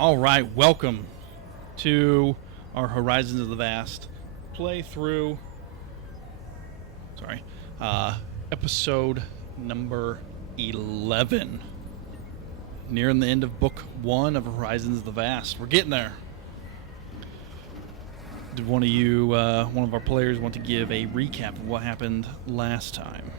All right, welcome to our Horizons of the Vast playthrough. Sorry, episode number 11. Nearing the end of book 1 of Horizons of the Vast. We're getting there. Did one of our players, want to give a recap of what happened last time?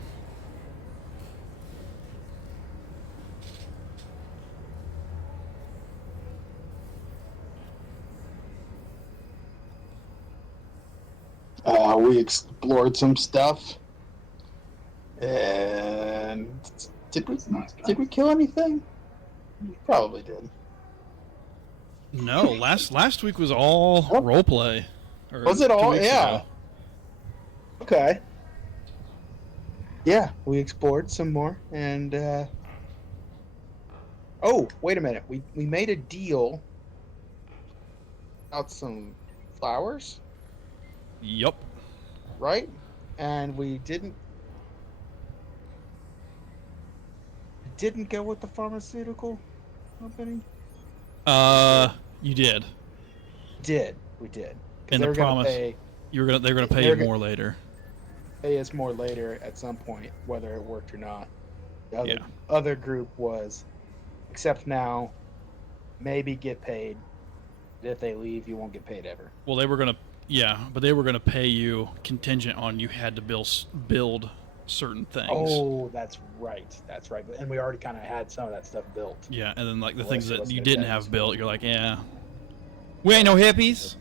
We explored some stuff, and did we kill anything? We probably did. No, last week was all Oh, roleplay. was it 2 all? weeks Yeah. ago. Okay. Yeah, we explored some more, and oh, wait a minute. We made a deal about some flowers, Yup. right? And we didn't go with the pharmaceutical company. You did. We did, because And they the were going to promise pay they're gonna pay they're you gonna more later. pay us more later at some point, whether it worked or not. The Yeah. other group was accept now, maybe get paid. If they leave, you won't get paid ever. Well, but they were gonna pay you contingent on you had to build certain things. Oh, that's right. That's right. And we already kind of had some of that stuff built. Yeah, and then like the Well, things let's that see, you what's didn't the have next built, one? you're like, yeah, we ain't no hippies.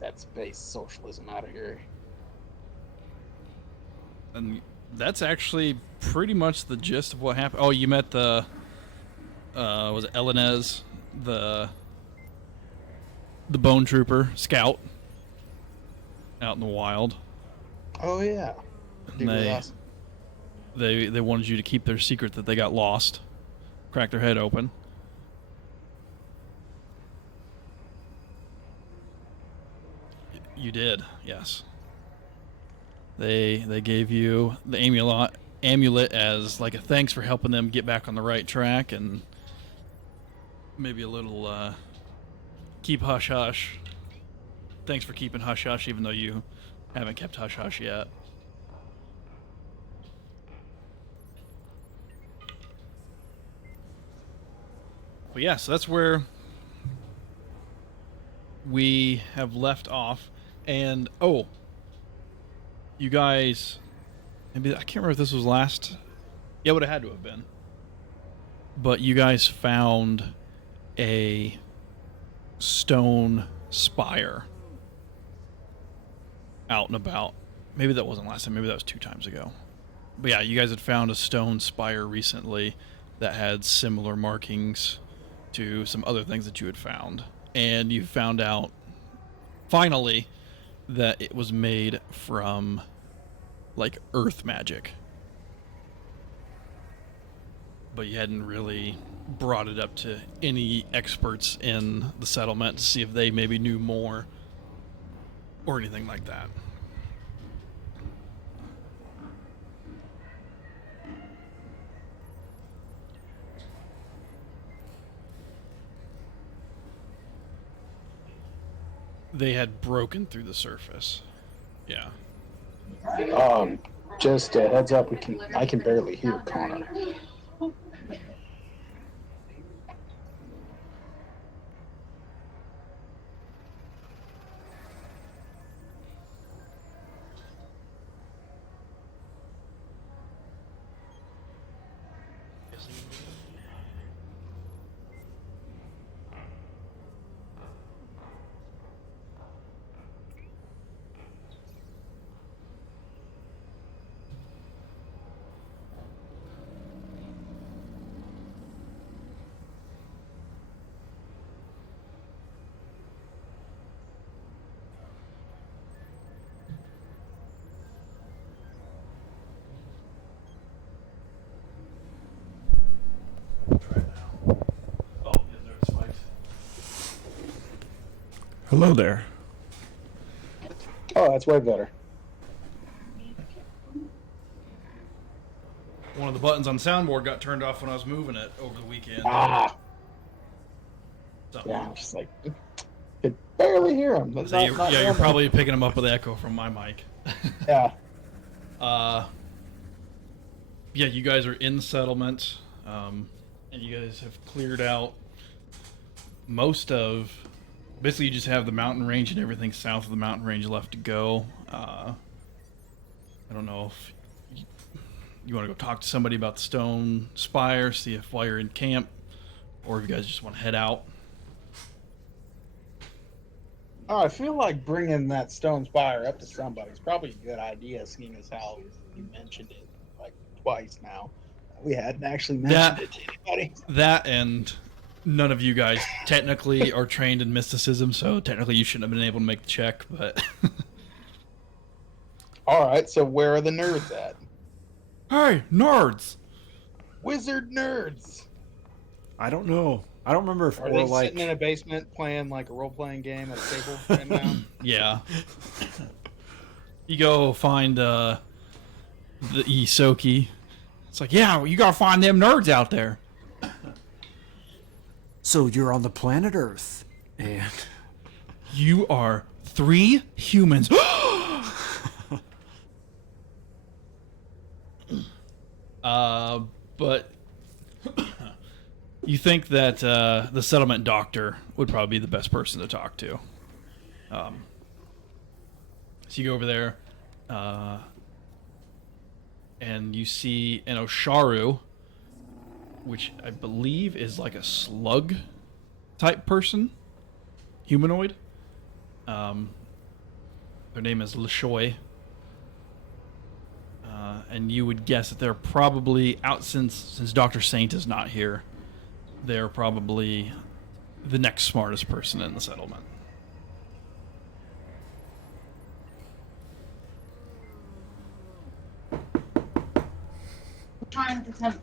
That space socialism out of here. And that's actually pretty much the gist of what happened. Oh, you met the was it Elenez, the bone trooper scout out in the wild. Oh yeah. And they wanted you to keep their secret that they got lost, crack their head open. You did, yes. They gave you the amulet as like a thanks for helping them get back on the right track, and maybe a little keep hush hush. Thanks for keeping hush hush, even though you haven't kept hush hush yet. But yeah, so that's where we have left off. And you guys, maybe I can't remember if this was last. Yeah, it would have had to have been. But you guys found a stone spire out and about. Maybe that wasn't last time. Maybe that was 2 times ago. But yeah, you guys had found a stone spire recently that had similar markings to some other things that you had found. And you found out, finally, that it was made from, like, earth magic. But you hadn't really brought it up to any experts in the settlement to see if they maybe knew more or anything like that. They had broken through the surface. Yeah. Just a heads up. I can barely hear Connor. Hello there. Oh, that's way better. one of the buttons on the soundboard got turned off when I was moving it over the weekend. So. Yeah, I'm just like, could barely hear him. That's So not you're normal. probably picking them up with echo from my mic. Yeah. Yeah, you guys are in the settlement, and you guys have cleared out most of. Basically, you just have the mountain range and everything south of the mountain range left to go. I don't know if you want to go talk to somebody about the stone spire, see if while you're in camp, or if you guys just want to head out. Oh, I feel like bringing that stone spire up to somebody is probably a good idea, seeing as how you mentioned it like twice now. We hadn't actually mentioned it to anybody. That and none of you guys technically are trained in mysticism, so technically you shouldn't have been able to make the check, but... All right, so where are the nerds at? Hey, nerds! Wizard nerds! I don't know. I don't remember if Are they sitting in a basement playing like a role-playing game at a table right now? Yeah. You go find the Isoki. It's like, yeah, you gotta find them nerds out there. So you're on the planet Earth, and You are 3 humans. But you think that the settlement doctor would probably be the best person to talk to. So you go over there, and you see an Osharu, which I believe is like a slug type person, humanoid. Their name is Lishoy. And you would guess that they're probably out since Dr. Saint is not here. They're probably the next smartest person in the settlement.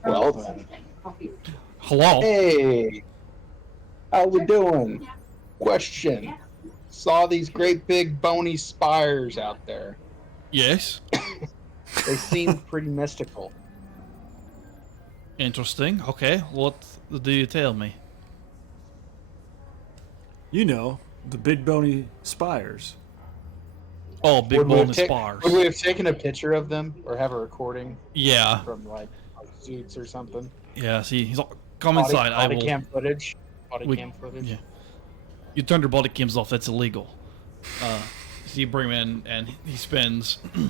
Well then. Hello. Hey, how we doing? Question. Saw these great big bony spires out there. Yes. They seem pretty mystical. Interesting. Okay. What do you tell me? you know, the big bony spires. Oh, big Would we have bonus ta- bars. Would we have taken a picture of them or have a recording Yeah. from like Zoots or something? Yeah. See, he's all, come inside. I Body will. cam footage. Body We- cam footage. Yeah. You turned your body cams off. That's illegal. So you bring him in, and he spends a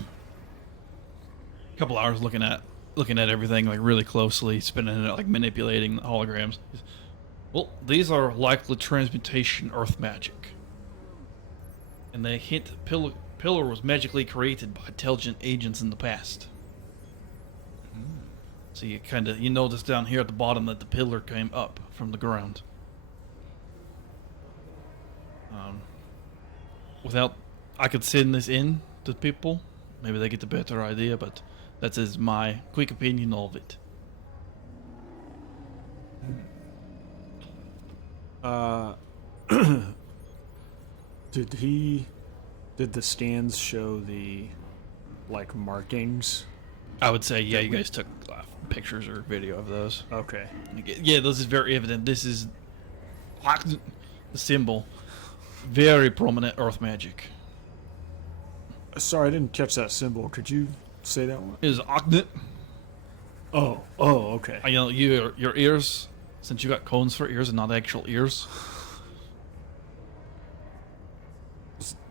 couple hours looking at everything like really closely, spinning it, like manipulating the holograms. Well, these are likely transmutation Earth magic, and they hint Pillar was magically created by intelligent agents in the past. So you notice down here at the bottom that the pillar came up from the ground. I could send this in to people. Maybe they get a better idea, but that is my quick opinion of it. Did the scans show the, like, markings? I would say, yeah, you guys took pictures or video of those. Okay. Yeah, this is very evident. This is like the symbol. Very prominent Earth magic. Sorry, I didn't catch that symbol. Could you say that one? It is Ognet. Oh, okay. You know, your ears, since you got cones for ears and not actual ears.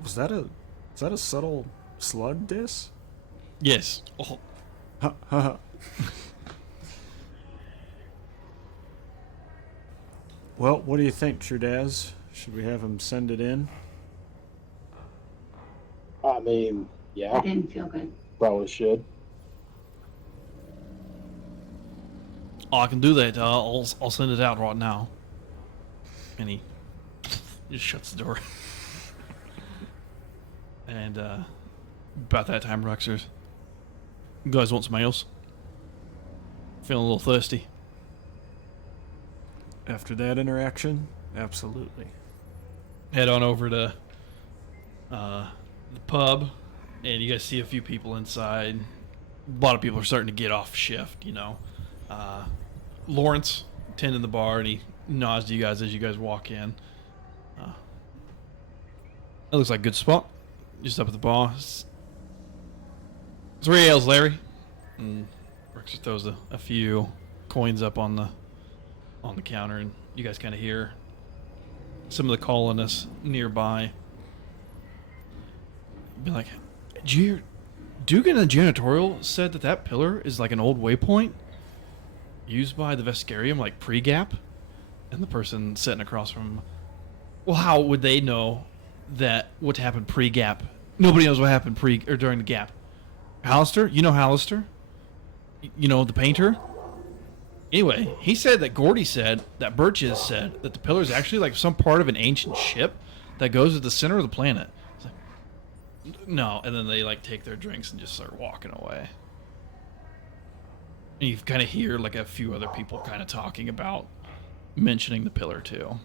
Was that a subtle slug diss? Yes. Oh, Ha ha ha. Well, what do you think, Trudaz? Should we have him send it in? I mean, yeah, I didn't feel good. probably should. I can do that. I'll send it out right now. And he just shuts the door. And about that time, Ruxers, you guys want some else? Feeling a little thirsty. After that interaction? Absolutely. Head on over to the pub, and you guys see a few people inside. a lot of people are starting to get off shift, you know. Lawrence tending the bar, and he nods to you guys as you guys walk in. That looks like a good spot. Just up at the bar. 3 ales, Larry. And Rex just throws a few coins up on the counter, and you guys kind of hear some of the colonists nearby be like, "Did you hear? Dugan and the janitorial said that pillar is like an old waypoint used by the Vescarium, like pre-gap." And the person sitting across from, well, how would they know that what happened pre-gap? Nobody knows what happened pre or during the gap. Hallister, you know Hallister, you know the painter. Anyway, he said that Gordy said that Birches said that the pillar is actually like some part of an ancient ship that goes to the center of the planet. It's like, no, and then they like take their drinks and just start walking away. And you kind of hear like a few other people kind of talking about mentioning the pillar too.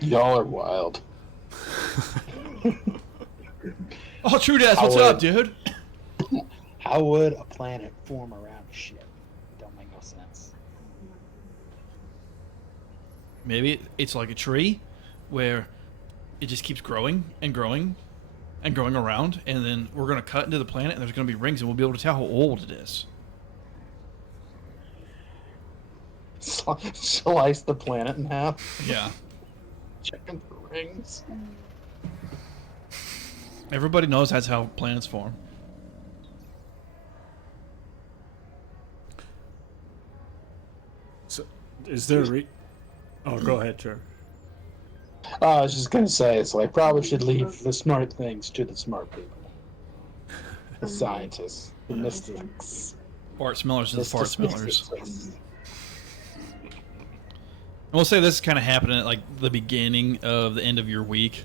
Y'all are wild. Oh, True Dads, what's up, dude? How would a planet form around a ship? It don't make no sense. Maybe it's like a tree where it just keeps growing and growing and growing around, and then we're going to cut into the planet and there's going to be rings and we'll be able to tell how old it is. Slice the planet in half. Yeah. Checking for rings. Everybody knows that's how planets form. So, is there oh, go ahead, Trevor. I was just gonna say, so I probably should leave the smart things to the smart people, the scientists, the mystics. Fart smellers to the fart smellers. Mystics. And we'll say this is kind of happening at like the beginning of the end of your week,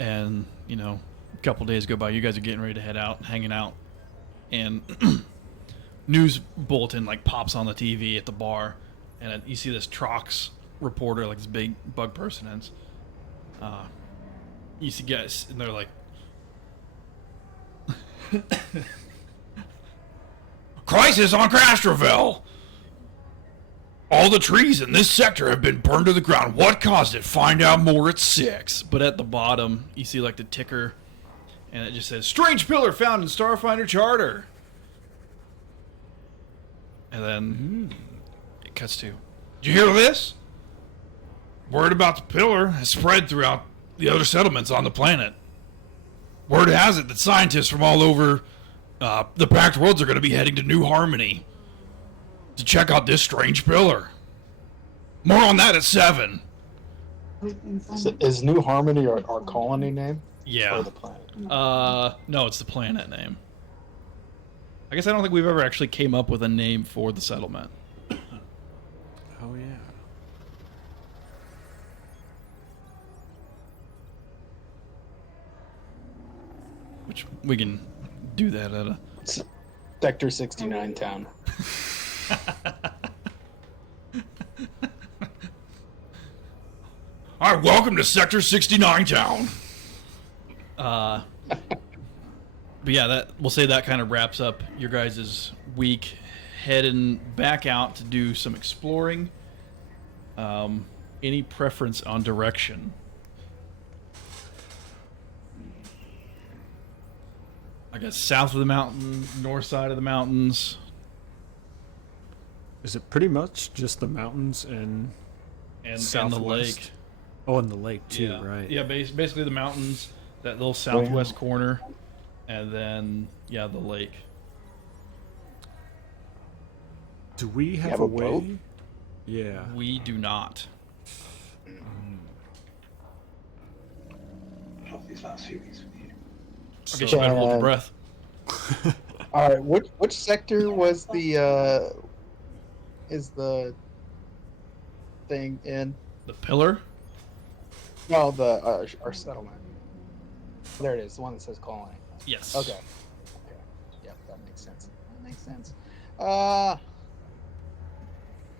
and you know, a couple days go by, you guys are getting ready to head out, hanging out, and news bulletin like pops on the TV at the bar, and you see this Trox reporter, like this big bug person, and you see guys, and they're like, "Crisis on Castroville! All the trees in this sector have been burned to the ground. What caused it? Find out more at 6. But at the bottom, you see like the ticker, and it just says, "Strange pillar found in Starfinder Charter." And then it cuts to, "Did you hear this? Word about the pillar has spread throughout the other settlements on the planet. Word has it that scientists from all over the Packed Worlds are going to be heading to New Harmony to check out this strange pillar. More on that at 7. Is New Harmony our colony name? Yeah. Or the planet? No, it's the planet name. I guess I don't think we've ever actually came up with a name for the settlement. Oh yeah. Which we can do that at a... Sector 69 town. All right, welcome to Sector 69 town. But yeah, we'll say that kind of wraps up your guys' week. Heading back out to do some exploring. Any preference on direction? I guess south of the mountain, north side of the mountains. Is it pretty much just the mountains and And the southwest? lake. Oh, and the lake too, Yeah. right? Yeah, basically the mountains, that little southwest corner, and then, yeah, the lake. Do we have have a a way? boat? Yeah. We do not. I guess you better hold your breath. All right, which sector was the is the thing in? The pillar? No, the our settlement. There it is, the one that says colony. Yes. Okay. Okay. Yep, that makes sense.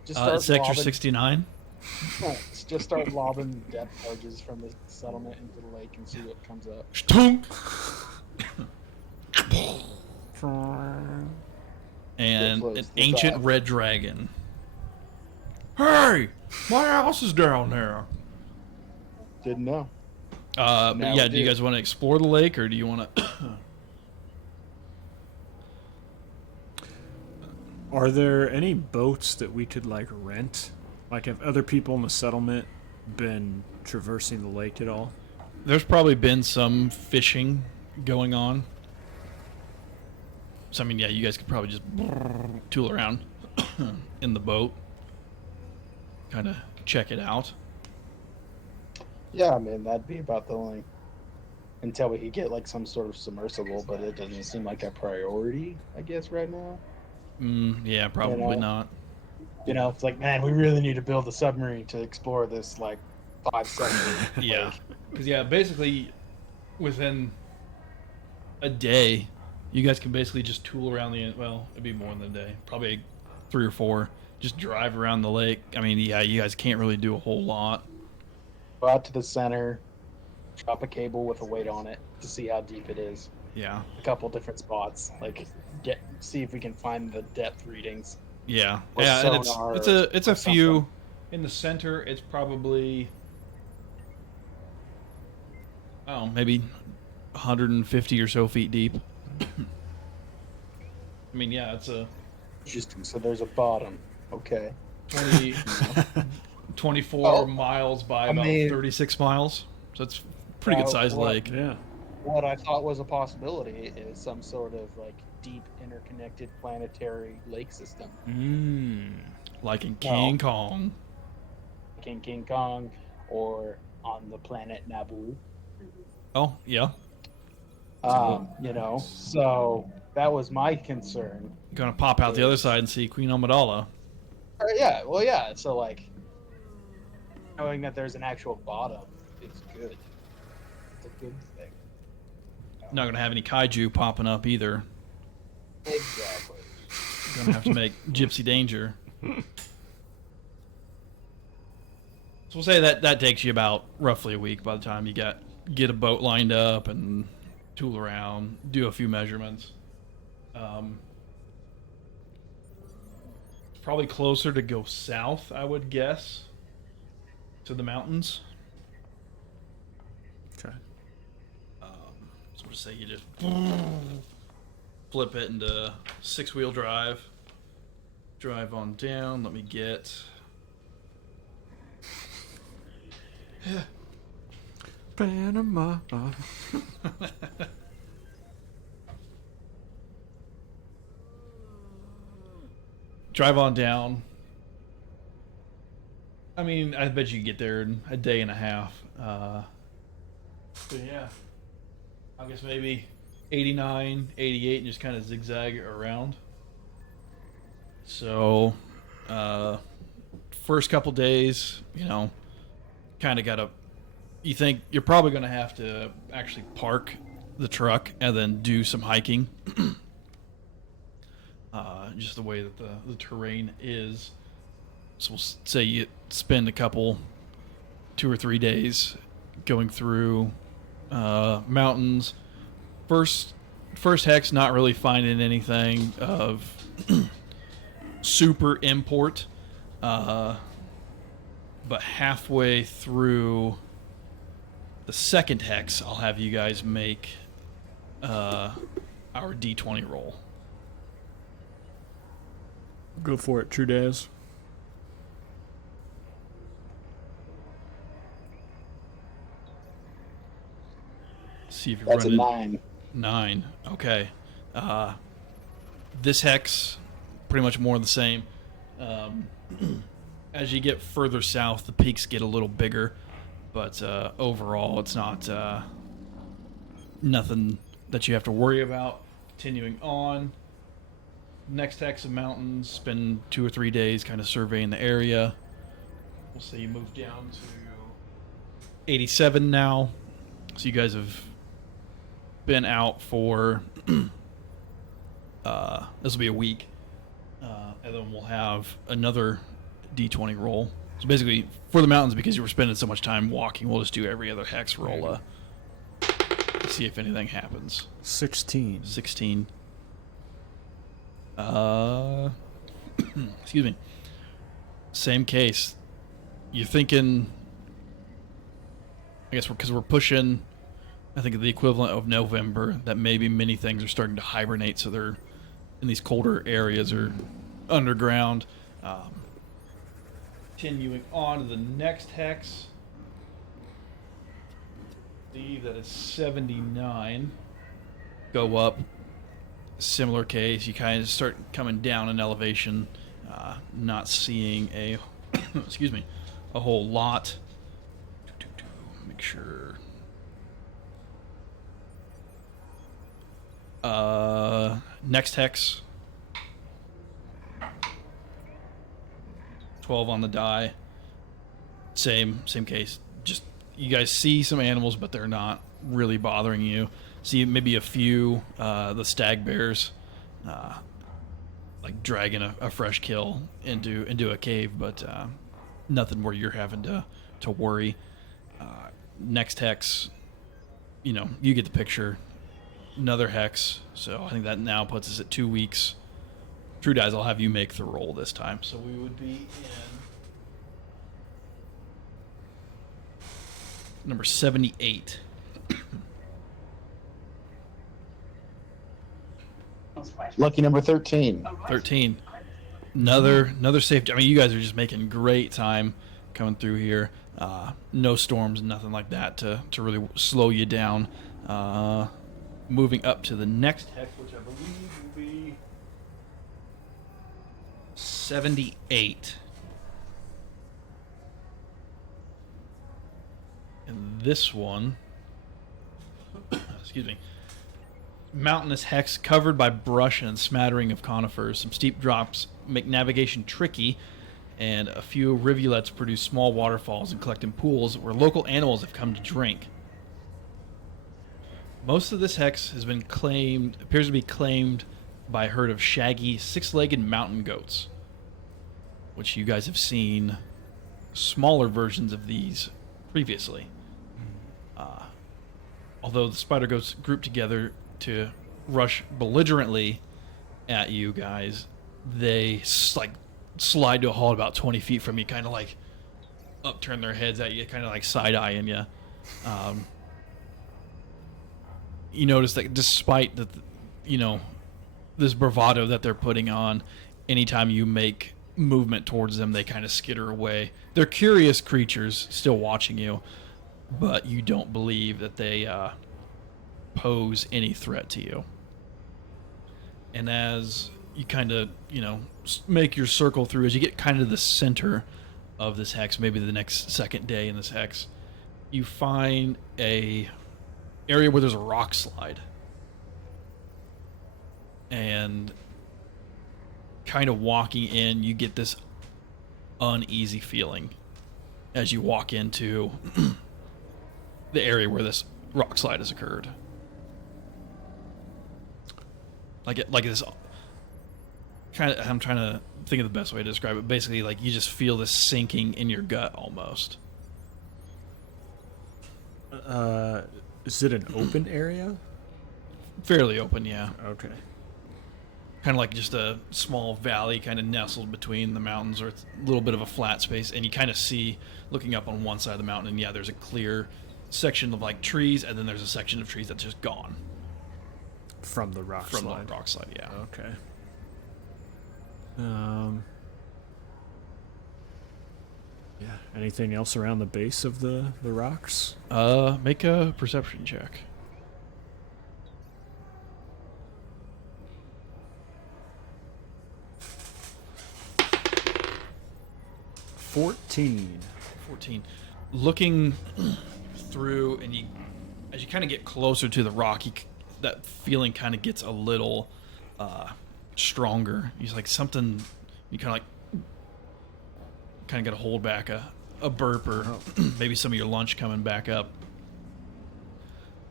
Just It's Sector robbing. 69. Just start lobbing depth charges from the settlement into the lake and see what comes up. Stunk. And an ancient red dragon. Hey, my house is down there. Didn't know. But yeah, do you guys want to explore the lake, or do you want to? Are there any boats that we could like rent? Like, have other people in the settlement been traversing the lake at all? There's probably been some fishing going on. So I mean, yeah, you guys could probably just tool around in the boat, kind of check it out. Yeah, I mean, that'd be about the only... Until we could get, like, some sort of submersible, but it doesn't seem like a priority, I guess, right now. Yeah, probably not. You know, it's like, man, we really need to build a submarine to explore this, like, 5-7 Yeah. Because, yeah, basically, within a day, you guys can basically just tool around well, it'd be more than a day. Probably 3 or 4. Just drive around the lake. I mean, yeah, you guys can't really do a whole lot. Go out to the center, drop a cable with a weight on it to see how deep it is. Yeah. A couple different spots, like see if we can find the depth readings. Yeah. Or Yeah, and it's a few something. in the center. It's probably maybe 150 or so feet deep. I mean, yeah, it's a Interesting. So there's a bottom. Okay. 24 miles by about 36 miles. So it's a pretty good sized lake. Yeah. What I thought was a possibility is some sort of like deep interconnected planetary lake system. Like in King Kong. King Kong, or on the planet Naboo. Oh, yeah. You know, so that was my concern. Gonna pop out the other side and see Queen Amidala. Yeah, well, yeah. So like, knowing that there's an actual bottom is good. It's a good thing. Not gonna have any kaiju popping up either. Exactly. Gonna have to make Gypsy Danger. So we'll say that takes you about roughly a week by the time you get a boat lined up and tool around, do a few measurements. Probably closer to go south, I would guess, to the mountains. Okay. So we'll say you just flip it into 6-wheel drive. Drive on down. Let me get. Panama. Drive on down. I mean, I bet you get there in a day and a half. But yeah, I guess maybe 89, 88, and just kind of zigzag around. So, first couple days, you know, kind of gotta. You think you're probably gonna have to actually park the truck and then do some hiking. Just the way that the terrain is. So we'll say you spend 2 or 3 days going through mountains. First hex, not really finding anything of super import. But halfway through the second hex, I'll have you guys make our D20 roll. Go for it, True Daz. See if you're That's running. a 9. 9. Okay. This hex, pretty much more of the same. As you get further south, the peaks get a little bigger, but overall, it's not nothing that you have to worry about. Continuing on. Next hex of mountains, spend 2 or 3 days kind of surveying the area. We'll say you move down to 87 now. So you guys have been out for this will be a week, and then we'll have another D20 roll. So basically, for the mountains, because you were spending so much time walking, we'll just do every other hex roll to see if anything happens. 16. 16. Excuse me. Same case. You're thinking, I guess because we're pushing, I think the equivalent of November, that maybe many things are starting to hibernate, so they're in these colder areas or underground. Continuing on to the next hex. See, that is 79. Go up. Similar case. You kind of start coming down in elevation, not seeing a, excuse me, a whole lot. Make sure. Next hex. 12 on the die. Same case. Just you guys see some animals, but they're not really bothering you. See maybe a few the stag bears, like dragging a fresh kill into a cave, but nothing where you're having to worry. Next hex, you get the picture. Another hex, so I think that now puts us at 2 weeks. True Dies, I'll have you make the roll this time. So we would be in number 78. Lucky number 13. 13. Another safety. I mean, you guys are just making great time coming through here. No storms, nothing like that to really slow you down. Moving up to the next hex, which I believe will be 78. And this one, excuse me, mountainous hex covered by brush and smattering of conifers. Some steep drops make navigation tricky, and a few rivulets produce small waterfalls and collect in pools where local animals have come to drink. Most of this hex appears to be claimed by a herd of shaggy, six-legged mountain goats, which you guys have seen smaller versions of these previously. Although the spider goats group together to rush belligerently at you guys, they slide to a halt about 20 feet from you, kind of like upturn their heads at you, kind of like side-eyeing you. You notice that despite this bravado that they're putting on, anytime you make movement towards them, they kind of skitter away. They're curious creatures still watching you, but you don't believe that they pose any threat to you. And as you kind of, make your circle through, as you get kind of the center of this hex, maybe the next second day in this hex, you find a area where there's a rock slide. And kind of walking in, you get this uneasy feeling as you walk into the area where this rock slide has occurred. Like this kind of, I'm trying to think of the best way to describe it. Basically, like you just feel this sinking in your gut almost. Is it an open area? Fairly open, yeah. Okay. Kind of like just a small valley kind of nestled between the mountains, or it's a little bit of a flat space, and you kind of see, looking up on one side of the mountain, and yeah, there's a clear section of like trees, and then there's a section of trees that's just gone. From the rock slide? From the rock slide, yeah. Okay. Yeah. Anything else around the base of the rocks? Make a perception check. $14. 14. Looking through, and as you kind of get closer to the rock, that feeling kind of gets a little stronger. He's like something, you kind of got to hold back a burp, or maybe some of your lunch coming back up.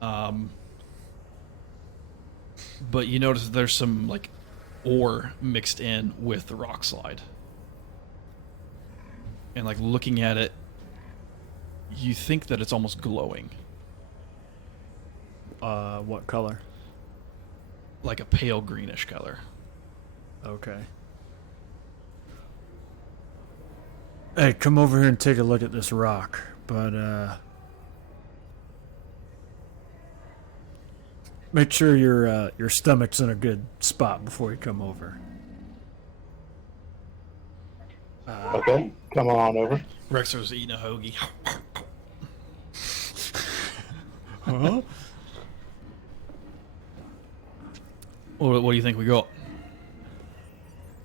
But you notice there's some like ore mixed in with the rock slide. and like looking at it, you think that it's almost glowing, What color? like a pale greenish color. Okay. Hey, come over here and take a look at this rock. But, make sure your stomach's in a good spot before you come over. Okay, come on over. Rexler's eating a hoagie. Huh? What do you think we got?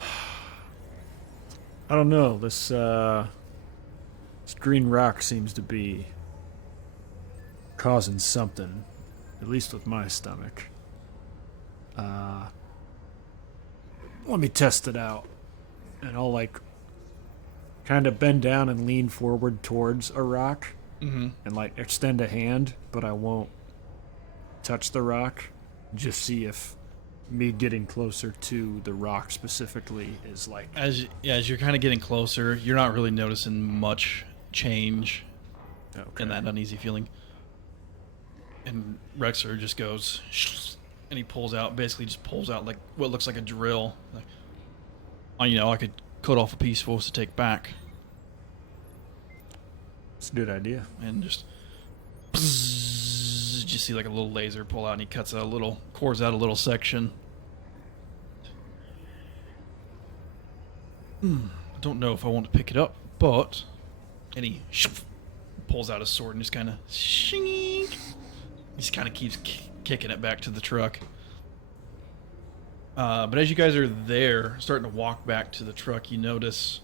I don't know. This green rock seems to be causing something, at least with my stomach. Let me test it out. And I'll, like, kind of bend down and lean forward towards a rock and, like, extend a hand, but I won't touch the rock. Just see if me getting closer to the rock specifically is, like... As you're kind of getting closer, you're not really noticing much change in that uneasy feeling. And Rexler just goes, and he pulls out like what looks like a drill. Like, I could cut off a piece for us to take back. It's a good idea. And just see like a little laser pull out, and he cores out a little section. I don't know if I want to pick it up, but... And he pulls out his sword and just kind of... He just kind of keeps kicking it back to the truck. But as you guys are there, starting to walk back to the truck, you notice...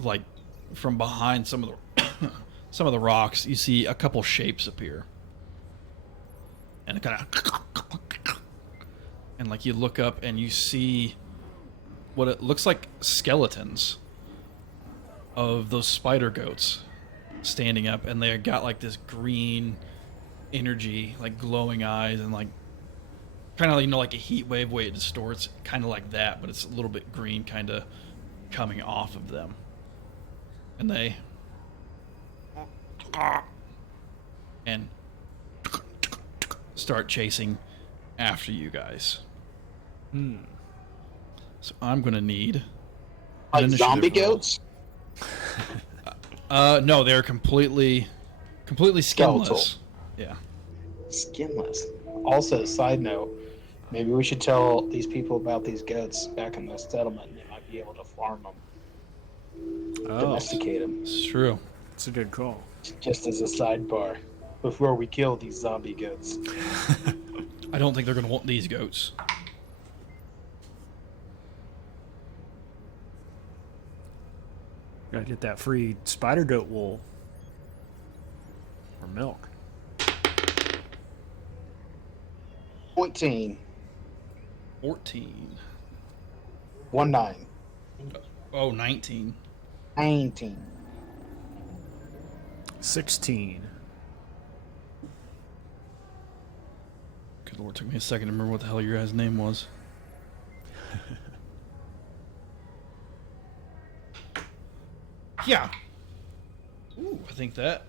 Like, from behind some of the rocks, you see a couple shapes appear. And it kind of... And like you look up and you see what it looks like skeletons of those spider goats standing up, and they got like this green energy, like glowing eyes, and like kind of like a heat wave way it distorts, kind of like that, but it's a little bit green, kind of coming off of them, and they and start chasing after you guys. So I'm gonna need Like zombie roll. goats? No, they're completely skinless. Skeletal. Yeah. Skinless. Also, side note, maybe we should tell these people about these goats back in the settlement. They might be able to farm them, domesticate them. It's true. It's a good call. Just as a sidebar, before we kill these zombie goats. I don't think they're gonna want these goats. Gotta get that free spider goat wool. Or milk. 14. 14. 19. Oh, 19. 19. 16. Good Lord, took me a second to remember what the hell your guy's name was. Yeah. Ooh, I think that...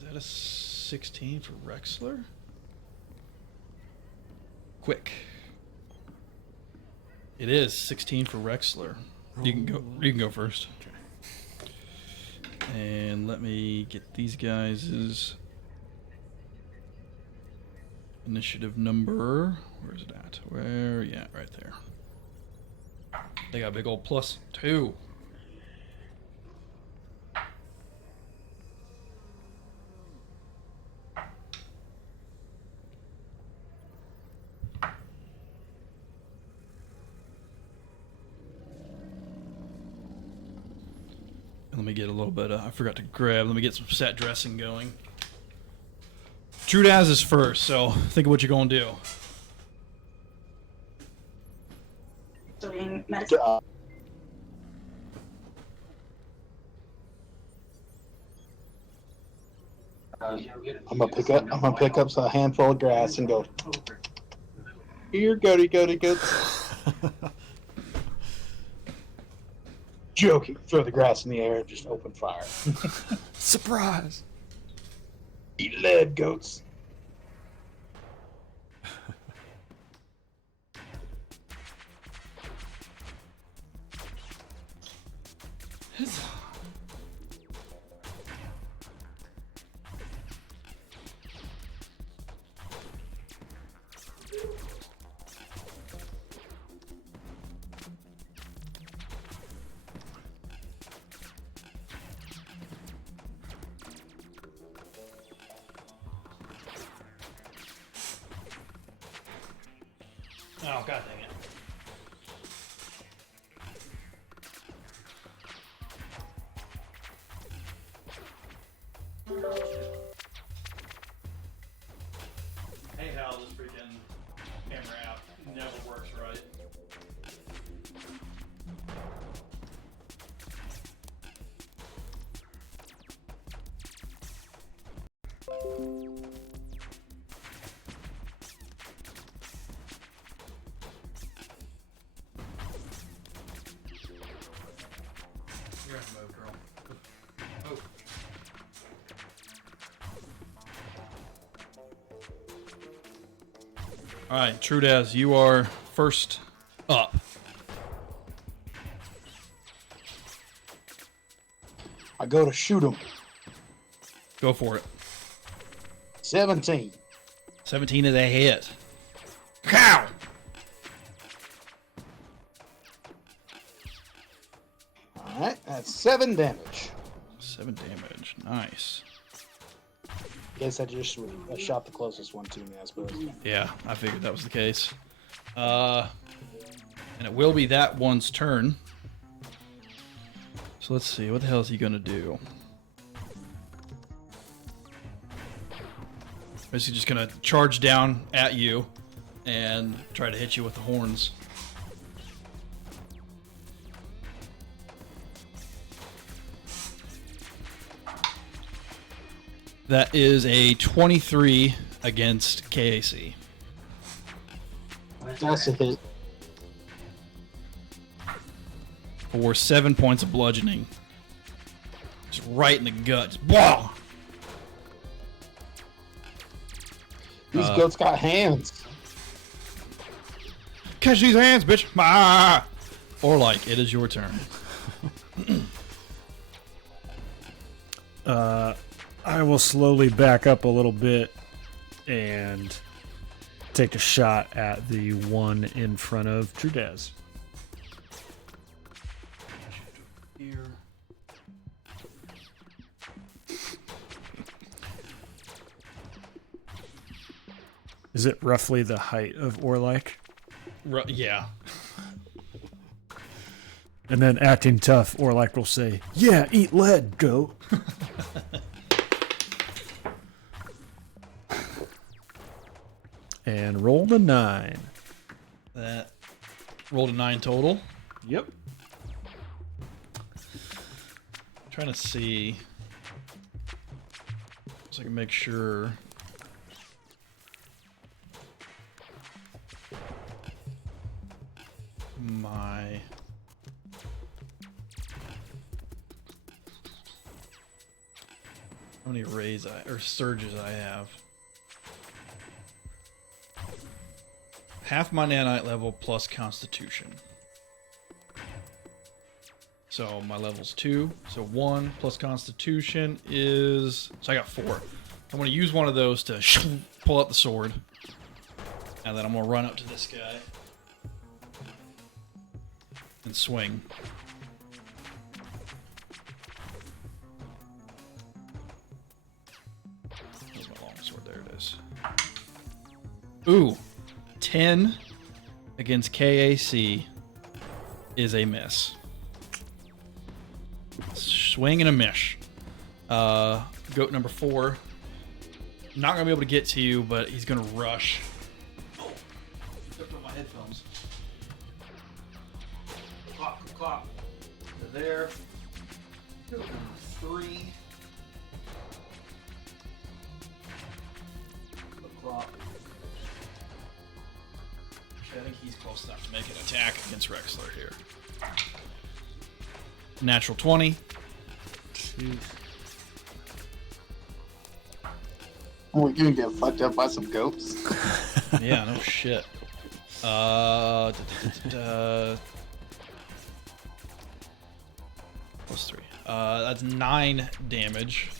Is that a 16 for Rexler? Quick. It is 16 for Rexler. You can go first. Okay. And let me get these guys' initiative number. Where's it at? Where? Yeah, right there. They got a big old +2. Let me get a little bit I forgot to grab. Let me get some set dressing going. Trudaz is first, so think of what you're going to do. Doing medicine. I'm gonna pick up a handful of grass and go. Here, goaty goats. Joking. Throw the grass in the air and just open fire. Surprise! Eat lead, goats. Oh, god dang it. Hey, how this freaking camera app never works right. You're gonna move, girl. Oh. All right, Trudaz, you are first up. I go to shoot him. Go for it. 17. 17 is a hit. Cow! Alright, that's 7 damage. 7 damage. Nice. Guess I just shot the closest one to me, I suppose. Yeah, I figured that was the case. And it will be that one's turn. So let's see, what the hell is he gonna do? Basically just gonna charge down at you and try to hit you with the horns. That is a 23 against KAC. That's a hit. For 7 points of bludgeoning. Just right in the gut. Just, whoa! These goats got hands. Catch these hands, bitch! Ah! Or like, it is your turn. I will slowly back up a little bit and take a shot at the one in front of Trudaz. Here. Is it roughly the height of Orlike? Yeah. And then acting tough, Orlike will say, "Yeah, eat lead, goat." And roll a 9. That rolled a 9 total. Yep. Trying to see so I can make sure. My how many rays or surges I have? Half my nanite level plus Constitution. So my level's 2. So 1 plus Constitution is... So I got 4. I'm going to use one of those to pull out the sword. And then I'm going to run up to this guy. And swing. Where's my long sword? There it is. Ooh. 10 against KAC is a miss. Swing and a miss. Goat number 4. Not going to be able to get to you, but he's going to rush. Oh, stepped on my headphones. Clop, clop. They're there. Goat number 3. Clop. I think he's close enough to make an attack against Rexler here. Natural 20. Jeez. We're gonna get fucked up by some goats. Yeah, no shit. Plus 3. That's 9 damage.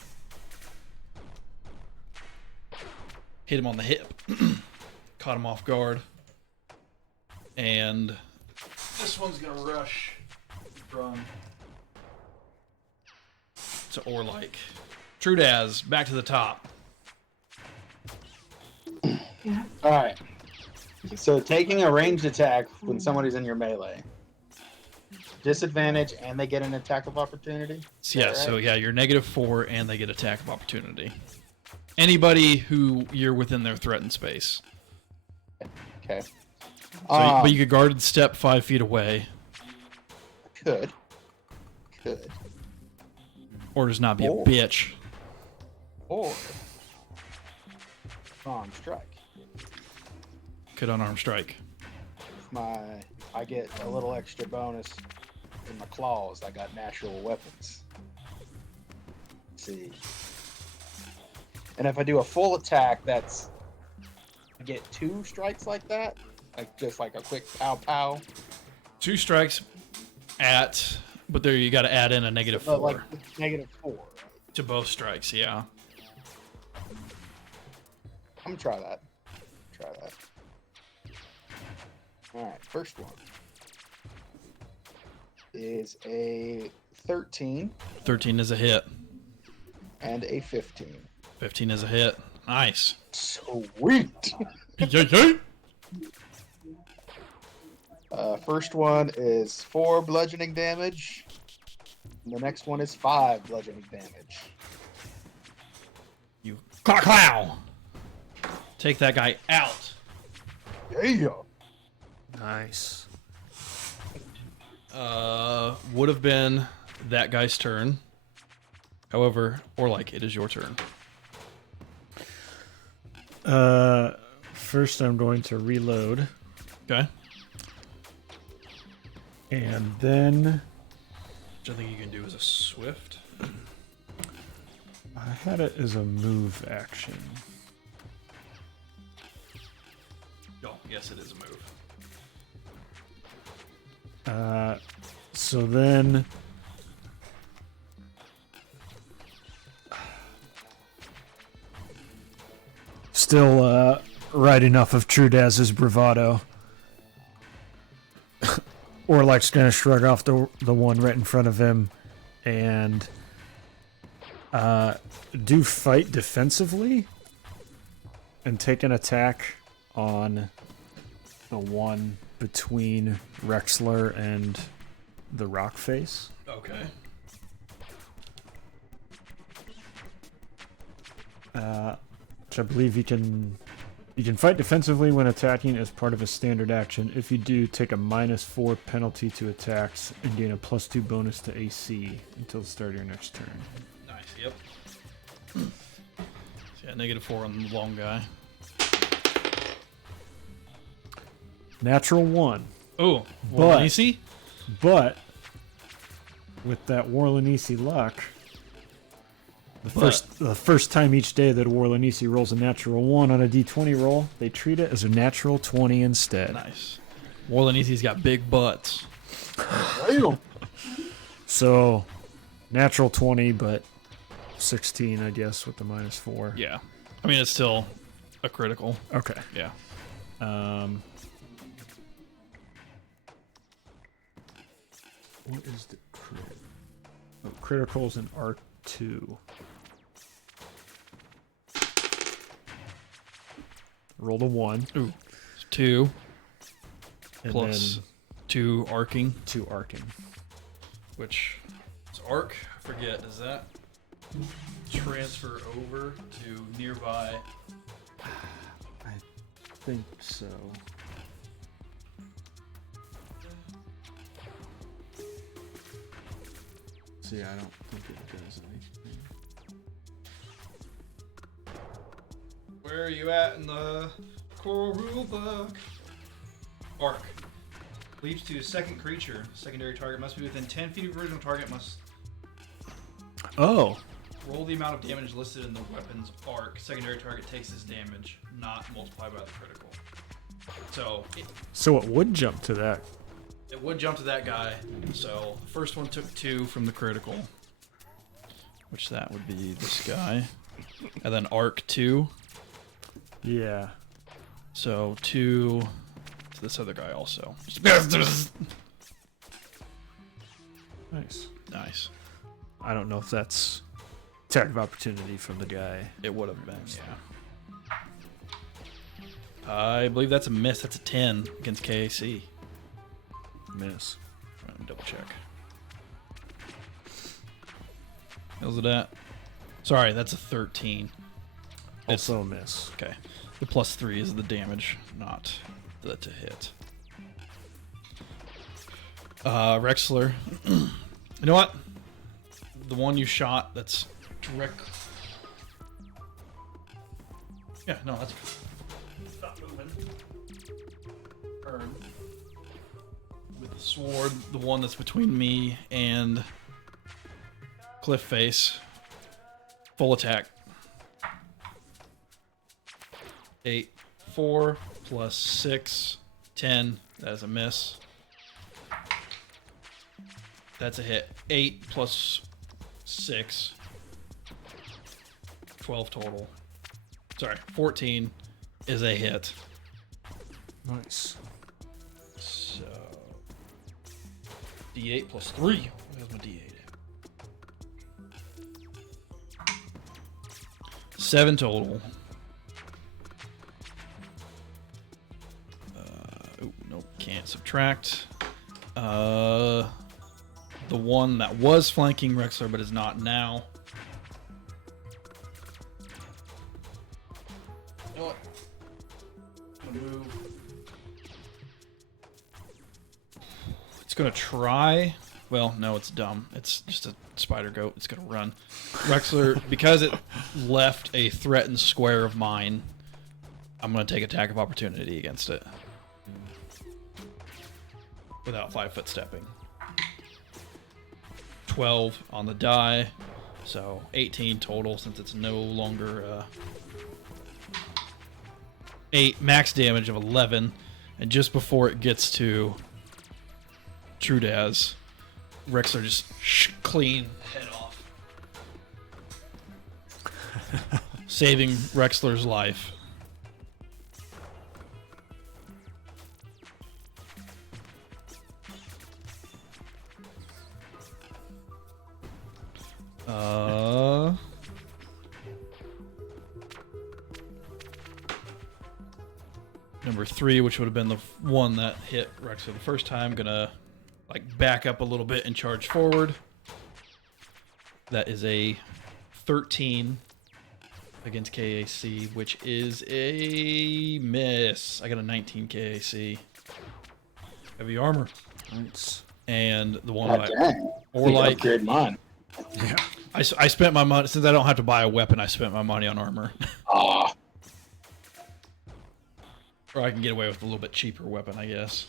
Hit him on the hip. Caught him off guard. And this one's gonna rush from to Orlike. Trudaz, back to the top. Alright. So taking a ranged attack when somebody's in your melee. Disadvantage and they get an attack of opportunity? Yeah, right? So yeah, you're -4 and they get attack of opportunity. Anybody who you're within their threatened space. Okay. So, but you could guarded step 5 feet away. Could. Or just not be a bitch. Or arm strike. Could unarmed strike. I get a little extra bonus in my claws. I got natural weapons. Let's see. And if I do a full attack, I get 2 strikes like that? Like just like a quick pow pow? 2 strikes but there you gotta add in a -4. Like -4. To both strikes, yeah. I'm gonna try that. Alright, first one is a 13. 13 is a hit. And a 15. 15 is a hit. Nice. Sweet! Yay! First one is 4 bludgeoning damage. And the next one is 5 bludgeoning damage. You clow! Take that guy out. Yeah! Nice. Would have been that guy's turn. However, Orlike, it is your turn. First I'm going to reload. Okay. And then Which I think you can do as a swift. I had it as a move action. Oh, yes, it is a move. So then still right enough of Trudaz's bravado. Orlike's gonna shrug off the one right in front of him and do fight defensively and take an attack on the one between Rexler and the rock face. Okay. Which I believe you can fight defensively when attacking as part of a standard action. If you do, take a -4 penalty to attacks and gain a +2 bonus to AC until the start of your next turn. Nice, yep. So yeah, -4 on the long guy. Natural 1. Oh, But- Warlanisi? But with that Warlanisi luck, the first time each day that Warlanisi rolls a natural 1 on a d20 roll, they treat it as a natural 20 instead. Nice. Warlanisi's got big butts. So, natural 20, but 16, I guess, with the -4. Yeah. I mean, it's still a critical. Okay. Yeah. What is the crit? Oh, critical's an R2. Rolled a 1. Ooh. 2 And plus then 2 arcing, 2 arcing. which is arc. I forget. Does that transfer over to nearby? I think so. See, I don't think it does anything. Where are you at in the core rule book? Arc. Leaps to second creature. Secondary target must be within 10 feet of original target. Must Oh. roll the amount of damage listed in the weapon's arc. Secondary target takes this damage, not multiplied by the critical. So it would jump to that. It would jump to that guy. So the first one took 2 from the critical, which that would be this guy, and then arc 2. Yeah. So 2 to this other guy also. Nice. Nice. I don't know if that's attack of opportunity from the guy. It would have been, yeah. I believe that's a miss. That's a 10 against KAC. Miss. Let me double check. How's it at? Sorry, that's a 13. Also a miss. Okay. The +3 is the damage, not the to hit. Rexler. You know what? The one you shot that's direct. Yeah, no, that's stop moving. Turn. With the sword, the one that's between me and Cliff Face. Full attack. 8, 4 plus 6, 10. That is a miss. That's a hit. 8 plus 6, 12 total. Sorry, 14 is a hit. Nice. So D8 plus 3. Where's my D8? 7 total. Oh, nope, can't subtract. The one that was flanking Rexler but is not now. You know what? I'm gonna move. It's gonna try. Well, no, it's dumb. It's just a spider goat. It's gonna run. Rexler, because it left a threatened square of mine, I'm gonna take attack of opportunity against it. Without 5-foot stepping. 12 on the die, so 18 total since it's no longer 8 max damage of 11, and just before it gets to Trudaz, Rexler just clean head off, saving Rexler's life. Number 3, which would have been the one that hit Rexler the first time, gonna like back up a little bit and charge forward. That is a 13 against KAC, which is a miss. I got a 19 KAC. Heavy armor. Nice. And the one or like upgrade mine. Yeah. I spent my money, since I don't have to buy a weapon, I spent my money on armor. Ah. Or I can get away with a little bit cheaper weapon, I guess.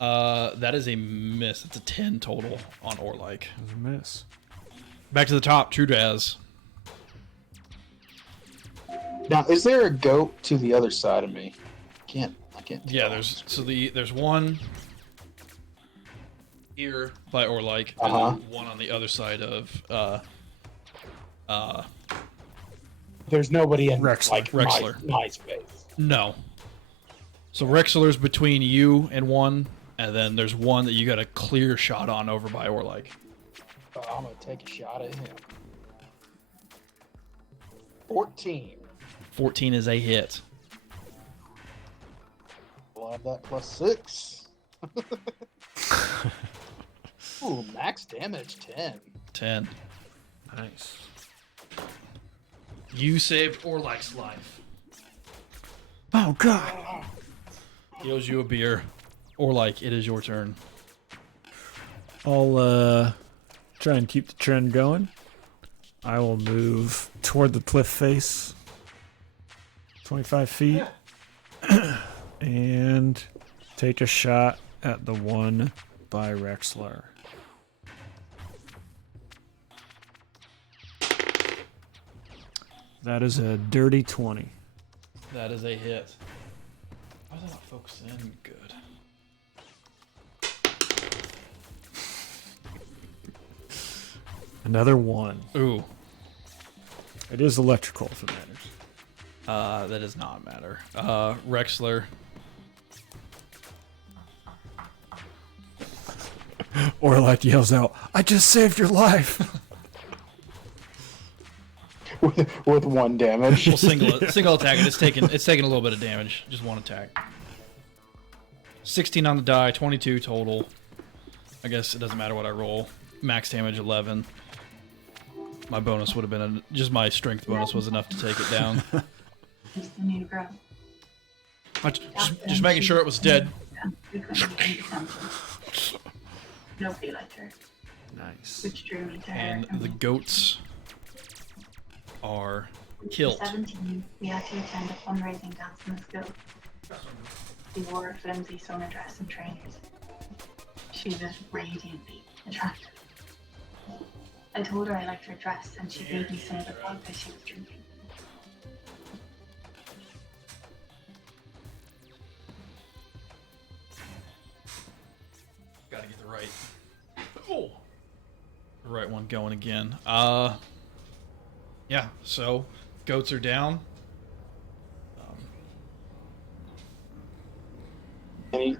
That is a miss. It's a 10 total on Orlike. That's a miss. Back to the top, Trudaz. Now, is there a goat to the other side of me? I can't tell. Yeah, there's one here by Orlike, and then one on the other side of There's nobody in Rexler. like Rexler. My space. No. So Rexler's between you and one, and then there's one that you got a clear shot on over by Orlike. I'm gonna take a shot at him. 14. 14 is a hit. We'll have that +6. Ooh, max damage 10. 10. Nice. You saved Orlike's life. Oh, God. He owes you a beer. Orlike, it is your turn. I'll try and keep the trend going. I will move toward the cliff face. 25 feet. And take a shot at the one by Rexler. That is a dirty 20. That is a hit. Why is that not focused in? Good. Another 1. Ooh. It is electrical, if it matters. That does not matter. Rexler. Orlac yells out, "I just saved your life!" with 1 damage. We'll single attack it. It's taking a little bit of damage. Just 1 attack. 16 on the die, 22 total. I guess it doesn't matter what I roll. Max damage 11. My bonus would have been just my strength bonus was enough to take it down. Just the new girl. Just making sure it was dead. Nobody liked her, Nice. which drew me to her. And the goats are killed. 17, we had to attend a fundraising dance in the school. She wore a flimsy summer dress and trainers. She was radiantly attractive. I told her I liked her dress, and she gave me some of the vodka she was drinking. Gotta get the right one going again. Yeah. So goats are down. Any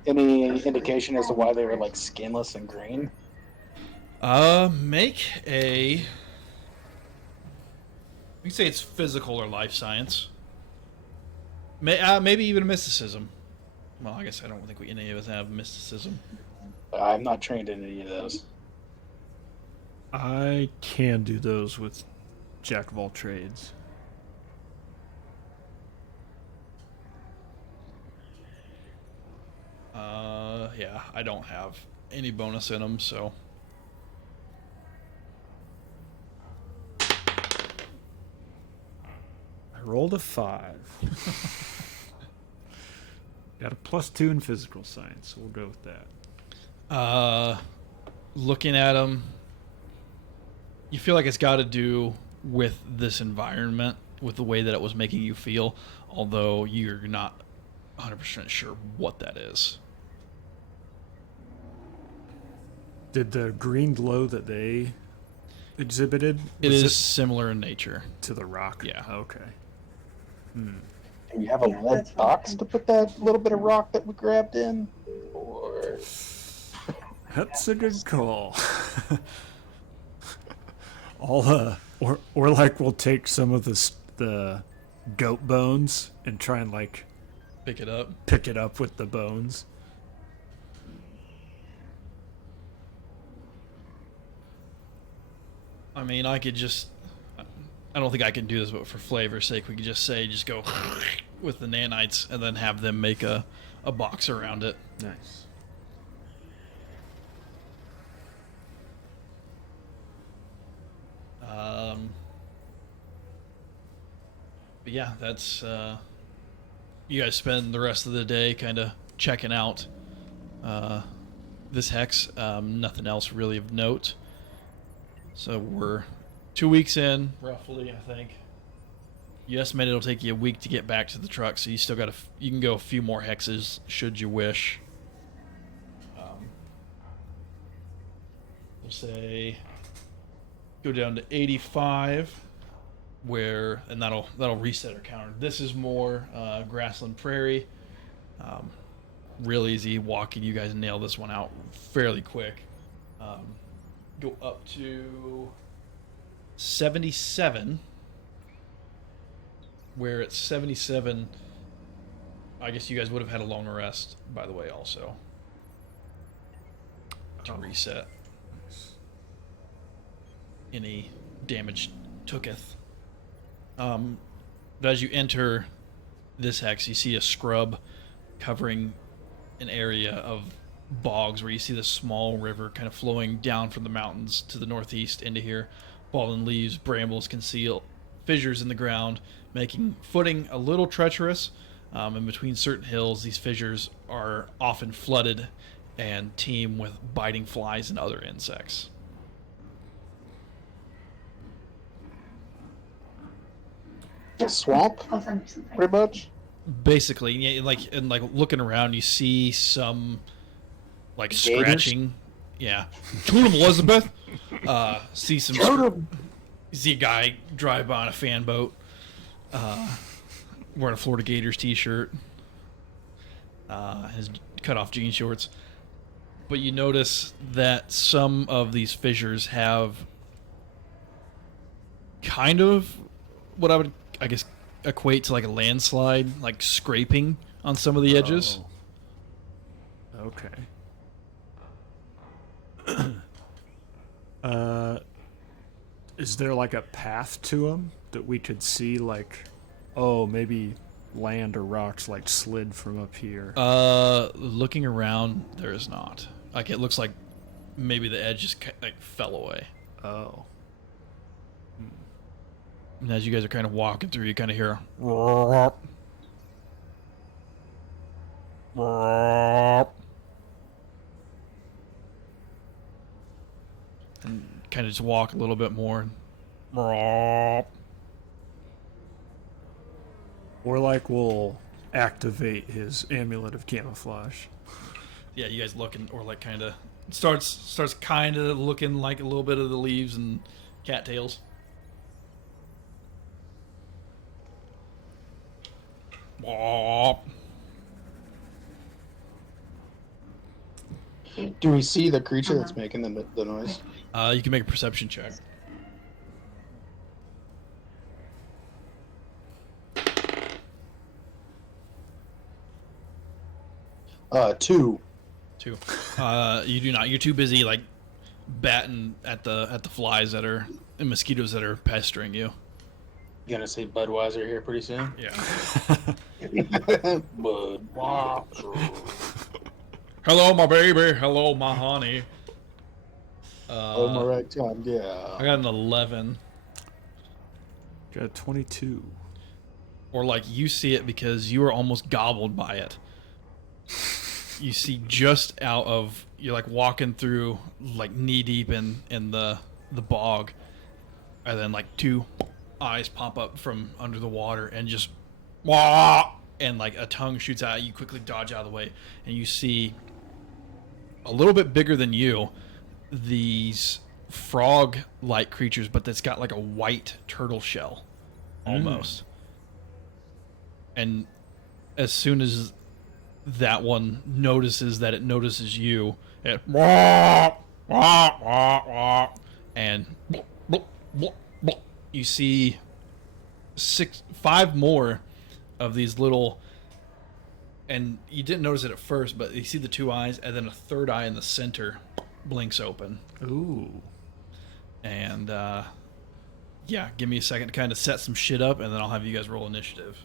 indication as to why they were like skinless and green? Make a. We can say it's physical or life science. Maybe even a mysticism. Well, I guess I don't think any of us have mysticism. I'm not trained in any of those. I can do those with Jack of all trades. Yeah, I don't have any bonus in them, so. I rolled a 5. Got a +2 in physical science, so we'll go with that. Looking at them, you feel like it's got to do with this environment, with the way that it was making you feel, although you're not 100% sure what that is. Did the green glow that they exhibited? It was is similar in nature. to the rock? Yeah. Okay. Do you have a lead box to put that little bit of rock that we grabbed in? Or That's a good call. Or like we'll take some of the goat bones and try and like Pick it up. pick it up with the bones. I mean, I could just. I don't think I can do this, but for flavor's sake, we could just say, just go with the nanites and then have them make a box around it. Nice. But yeah, that's. You guys spend the rest of the day kind of checking out this hex. Nothing else really of note. So we're 2 weeks in, roughly, I think. You estimate it'll take you a week to get back to the truck, so you still got you can go a few more hexes should you wish. We'll say go down to 85, and that'll reset our counter. This is more grassland prairie. Real easy walking. You guys nail this one out fairly quick. Go up to 77, where at 77, I guess you guys would have had a long rest, by the way, also, to reset any damage tooketh. But as you enter this hex, you see a scrub covering an area of bogs where you see this small river kind of flowing down from the mountains to the northeast into here. Fallen leaves, brambles conceal fissures in the ground, making footing a little treacherous. In between certain hills, these fissures are often flooded and teem with biting flies and other insects. A swamp, I'll send you something. pretty much. Basically, yeah, like looking around, you see some like Gators? scratching. Yeah, Totem Elizabeth. See some. See a guy drive by on a fan boat, wearing a Florida Gators t-shirt, his cut-off jean shorts. But you notice that some of these fissures have kind of what I would, I guess, equate to like a landslide, like scraping on some of the edges. Oh. Okay. Is there like a path to them that we could see? Like, oh, maybe land or rocks like slid from up here. Looking around, there is not. Like it looks like maybe the edge just like fell away. Oh. And as you guys are kind of walking through, you kind of hear and kind of just walk a little bit more. Or like we'll activate his amulet of camouflage. Yeah, you guys looking, or like kind of starts kind of looking like a little bit of the leaves and cattails. Do we see the creature that's making the noise? You can make a perception check. Two. You do not. You're too busy like batting at the flies that are and mosquitoes that are pestering you. You gonna say Budweiser here pretty soon? Yeah. Budweiser. Hello, my baby. Hello, my honey. Oh, my right tongue, yeah. I got an 11. Got a 22. Or like you see it because you were almost gobbled by it. You see just out of you're like walking through like knee deep in the bog, and then like two eyes pop up from under the water and just and like a tongue shoots out. You quickly dodge out of the way, and you see a little bit bigger than you these frog-like creatures, but that's got like a white turtle shell almost. And as soon as that one notices that it notices you, it and you see five more of these little, and you didn't notice it at first, but you see the two eyes, and then a third eye in the center blinks open. Ooh. And yeah, give me a second to kind of set some shit up, and then I'll have you guys roll initiative.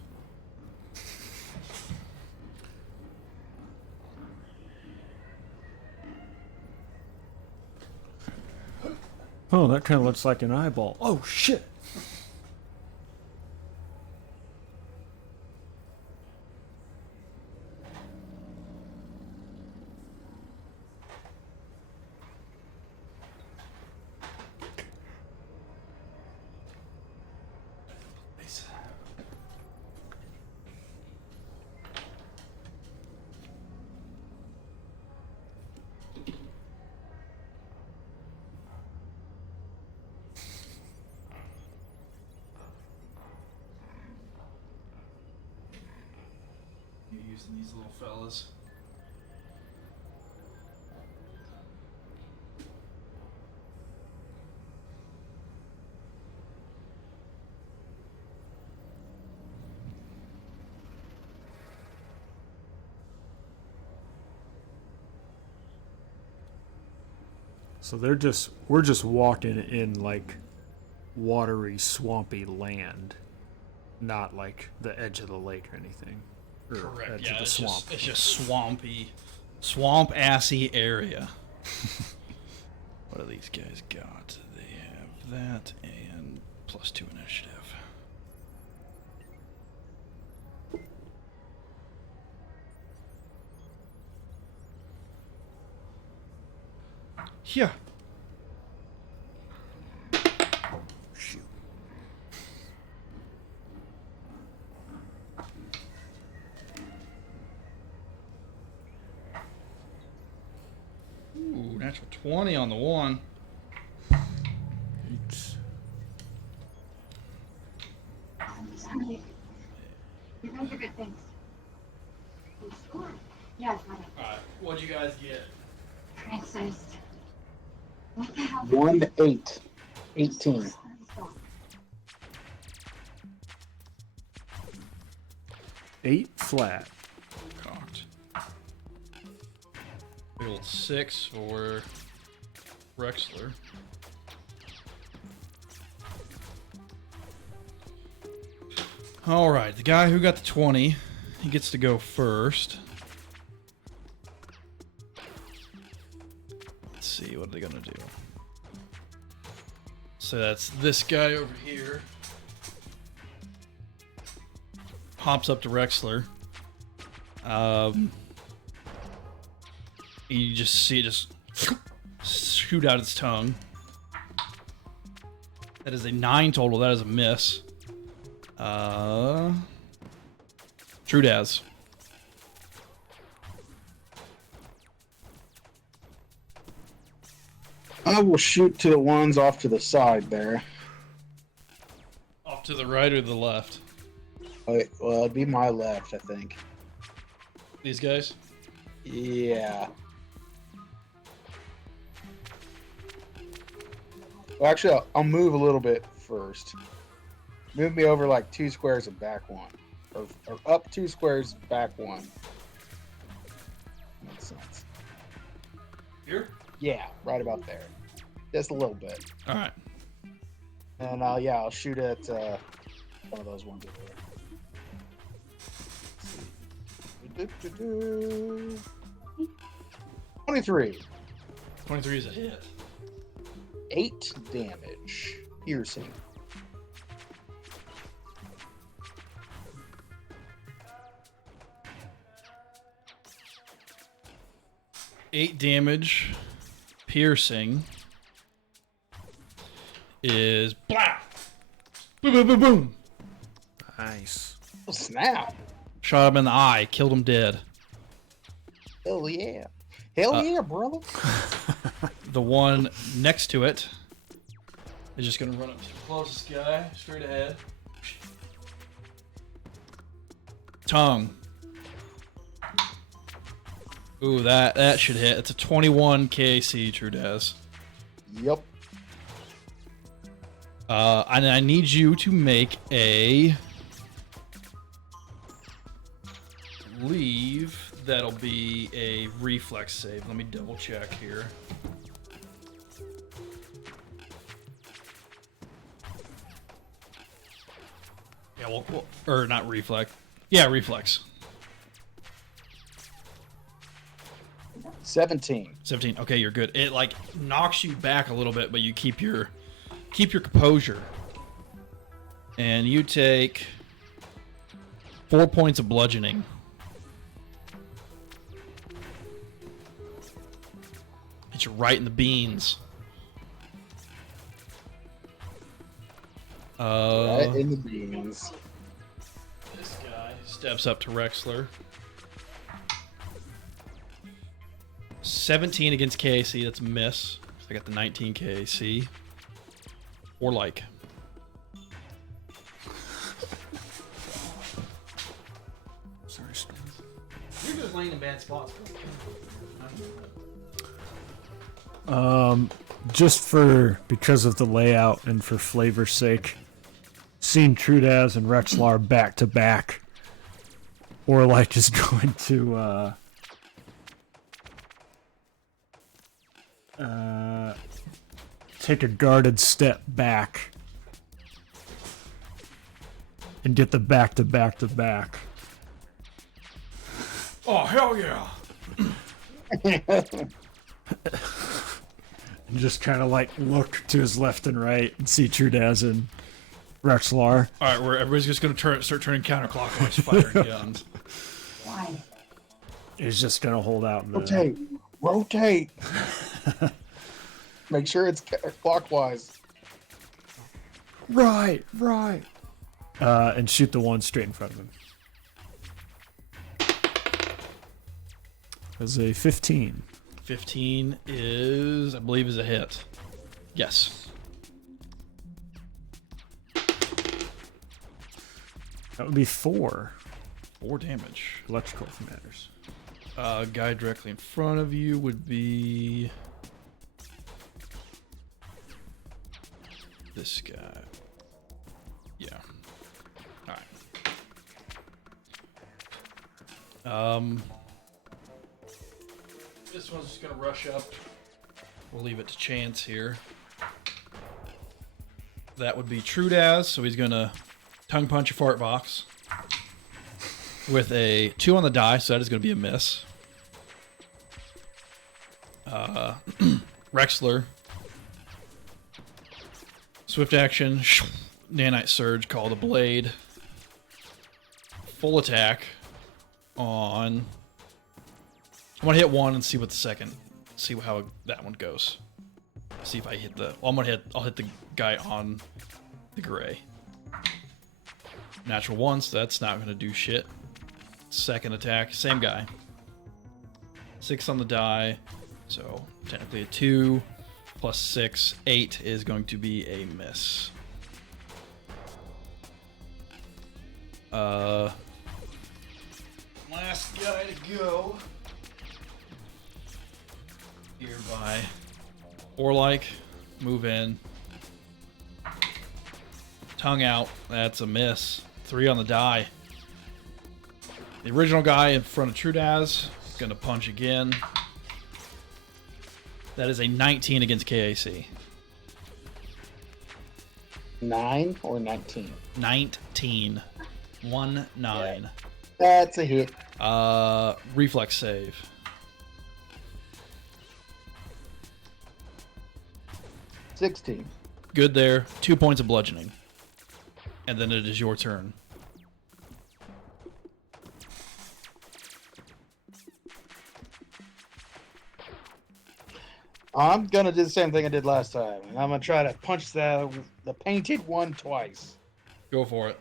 Oh, that kind of looks like an eyeball. Oh, shit. Using these little fellas. So we're just walking in like watery, swampy land, not like the edge of the lake or anything. Or Correct. edge Yeah, of the it's swamp. just swampy, swamp-assy area. What do these guys got? They have that and +2 initiative. Yeah. Shoot. Ooh, natural 20 on the one. It's Sorry. You guys are good things. You scored. Yeah, it's funny. Alright, what'd you guys get? Francis. What the hell? 1 to 8. 18. 8 flat. Cocked. Big old 6 for Rexler. Alright, the guy who got the 20, he gets to go first. Let's see, what are they gonna do? So that's this guy over here. Hops up to Rexler. You just see it just shoot out its tongue. That is a 9 total. That is a miss. Trudaz. I will shoot to the ones off to the side there. Off to the right or the left? Wait, well, it'd be my left, I think. These guys? Yeah. Well, actually, I'll move a little bit first. Move me over like 2 squares and back 1. Or up 2 squares, back 1. Makes sense. Here? Yeah, right about there. Just a little bit. Alright. And yeah, I'll shoot at one of those ones over there. 23. 23 is a hit. 8 damage. Piercing. Eight damage. Piercing. Is blah! Boom, boom, boom, boom. Nice. Oh, snap. Shot him in the eye. Killed him dead. Hell yeah. Hell yeah, brother. The one next to it is just going to run up to the closest guy, straight ahead. Tongue. Ooh, that should hit. It's a 21 KC, Trudaz. Yep. And I need you to make a... Leave. That'll be a reflex save. Let me double check here. Yeah, well, or not reflex. Yeah, reflex. 17. 17. Okay, you're good. It like knocks you back a little bit, but you keep your composure. And you take 4 points of bludgeoning. Hit you right in the beans. Right in the beans. This guy steps up to Rexler. 17 against KAC, that's a miss. I got the 19 KAC. Or like. Sorry, Storm. You're just laying in bad spots. Just because of the layout and for flavor's sake, seeing Trudaz and Rexlar back to back, or like is going to take a guarded step back and get the back to back to back. Oh, hell yeah. And just kind of like look to his left and right and see Trudaz and Rexlar. All right, where everybody's just going to start turning counterclockwise, firing guns. Why? He's just going to hold out. Rotate. Rotate. Make sure it's clockwise. Right. And shoot the one straight in front of him. That's a 15. 15 is, I believe, is a hit. Yes. That would be 4 4 damage. electrical if it matters. Guy directly in front of you would be this guy. Yeah. All right. This one's just gonna rush up. We'll leave it to chance here. That would be Trudaz, so he's gonna tongue punch a fart box with a 2 on the die, so that is gonna be a miss. Rexler. Swift action. Nanite Surge, call the blade. Full attack on... I want to hit 1 and see what the second... See how that one goes. See if I hit the... Well, I'll hit the guy on the gray. Natural 1, so that's not going to do shit. Second attack, same guy. 6 on the die, so technically a 2 plus 6, 8 is going to be a miss. Last guy to go. Hereby. Or move in. Tongue out, that's a miss. 3 on the die. The original guy in front of Trudaz is going to punch again. That is a 19 against KAC. 9 or 19? 19. 1-9. Yeah. That's a hit. Reflex save. $16. Good there. 2 points of bludgeoning. And then it is your turn. I'm gonna do the same thing I did last time. I'm gonna try to punch the painted one twice. Go for it.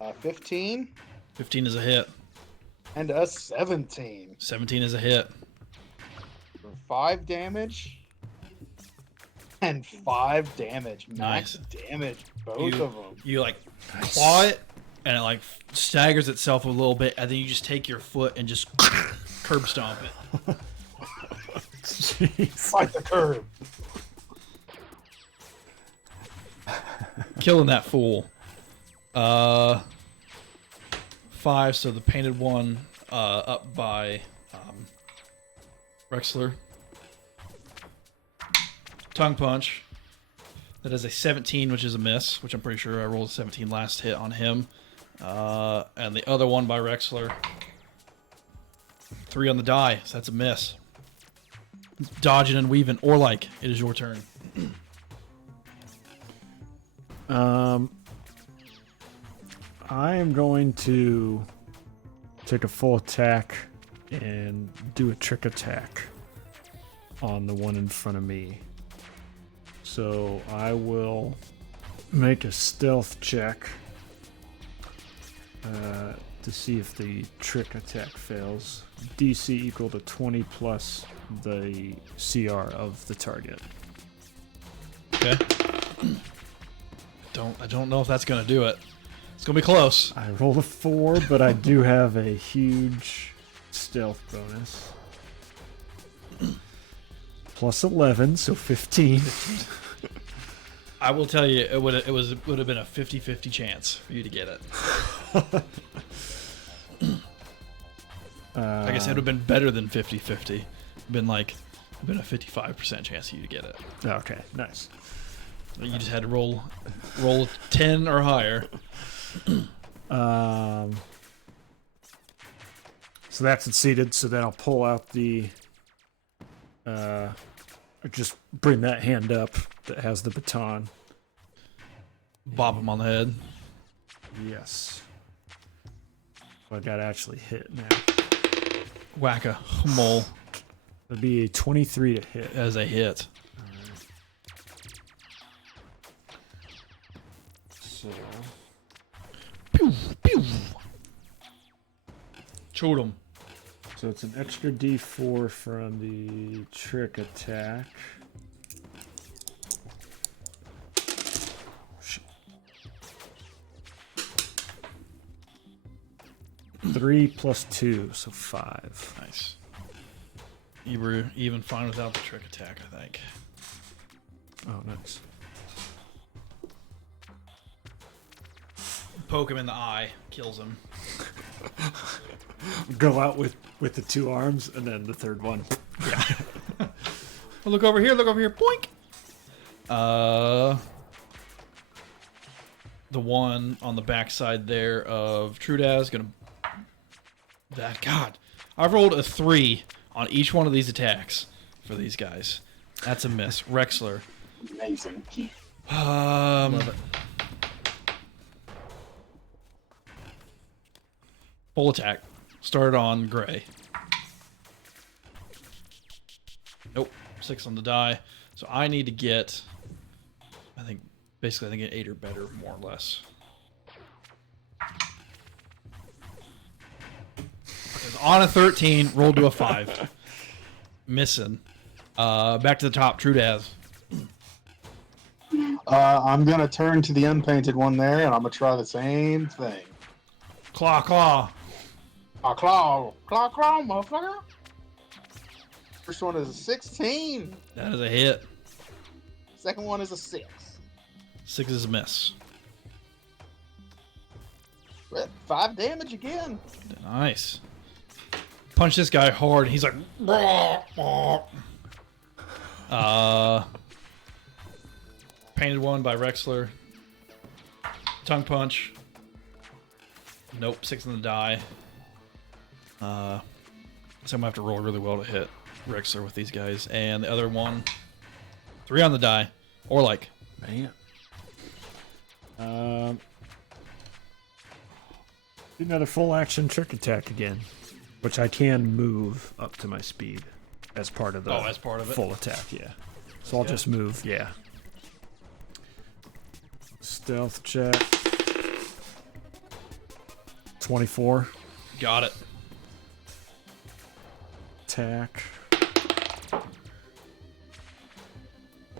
Uh, 15 15 is a hit. and a 17 17 is a hit. for 5 damage and 5 damage. Max damage, both of them. You claw it, and it staggers itself a little bit, and then you just take your foot and just curb stomp it. Jeez. Fight the curb. Killing that fool. 5, so the painted one up by Rexler. Tongue punch. That is a 17, which is a miss, which I'm pretty sure I rolled a 17 last hit on him. And the other one by Rexler. 3 on the die, so that's a miss. Dodging and weaving, or it is your turn. I am going to take a full attack and do a trick attack on the one in front of me. So I will make a stealth check to see if the trick attack fails. DC equal to 20 plus the CR of the target. Okay. I don't know if that's gonna do it. It's gonna be close. I rolled a 4, but I do have a huge stealth bonus. Plus 11, so 15. I will tell you, it would have been a 50-50 chance for you to get it. I guess it would have been better than 50-50. Been a 55% chance for you to get it. Okay, nice. You just had to roll 10 or higher. So that's succeeded. So then I'll pull out the just bring that hand up that has the baton. Bop him on the head. Yes. So I gotta actually hit now. Whack-a-mole That'd be a 23 to hit. as a hit. So Pew, pew. Shoot him. So it's an extra D4 from the trick attack. Shit. 3 plus 2, so 5. Nice. You were even fine without the trick attack, I think. Oh, nice. Poke him in the eye, kills him. Go out with the 2 arms, and then the third one. Well, look over here, boink! The one on the backside there of Trudaz gonna... That, God. I've rolled a 3 on each one of these attacks for these guys. That's a miss. Rexler. Amazing. Love it. Full attack. Started on Gray. Nope. 6 on the die. So I need to get... I think an 8 or better, more or less. Because on a 13, rolled to a 5. Missing. Back to the top. Trudaz. I'm gonna turn to the unpainted one there, and I'm gonna try the same thing. Claw, claw. Claw, motherfucker. First one is a 16. That is a hit. Second one is a 6. 6 is a miss. 5 damage again. Nice. Punch this guy hard. He's like... Painted one by Rexler. Tongue punch. Nope, 6 on the die. So I'm gonna have to roll really well to hit Rexler with these guys. And the other one, 3 on the die. Or like... Man. Another full action trick attack again, which I can move up to my speed as part of the as part of it? full attack. Yeah. So I'll just move. Yeah. Stealth check. 24. Got it. Attack.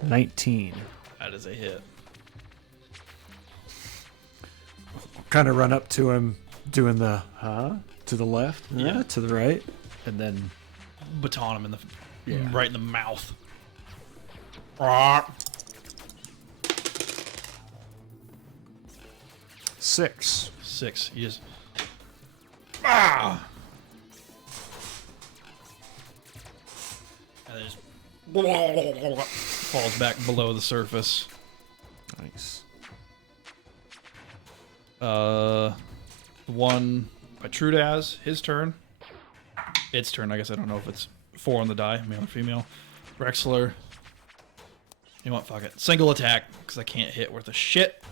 19. That is a hit. Kind of run up to him, doing the to the left, to the right, and then Baton him in the... Yeah. Right in the mouth. 6. 6. You just... And then just... falls back below the surface. Nice. One by Trudaz, his turn. Its turn, I guess. I don't know if it's 4 on the die, male or female. Rexler. You know what? Fuck it. Single attack, because I can't hit worth a shit.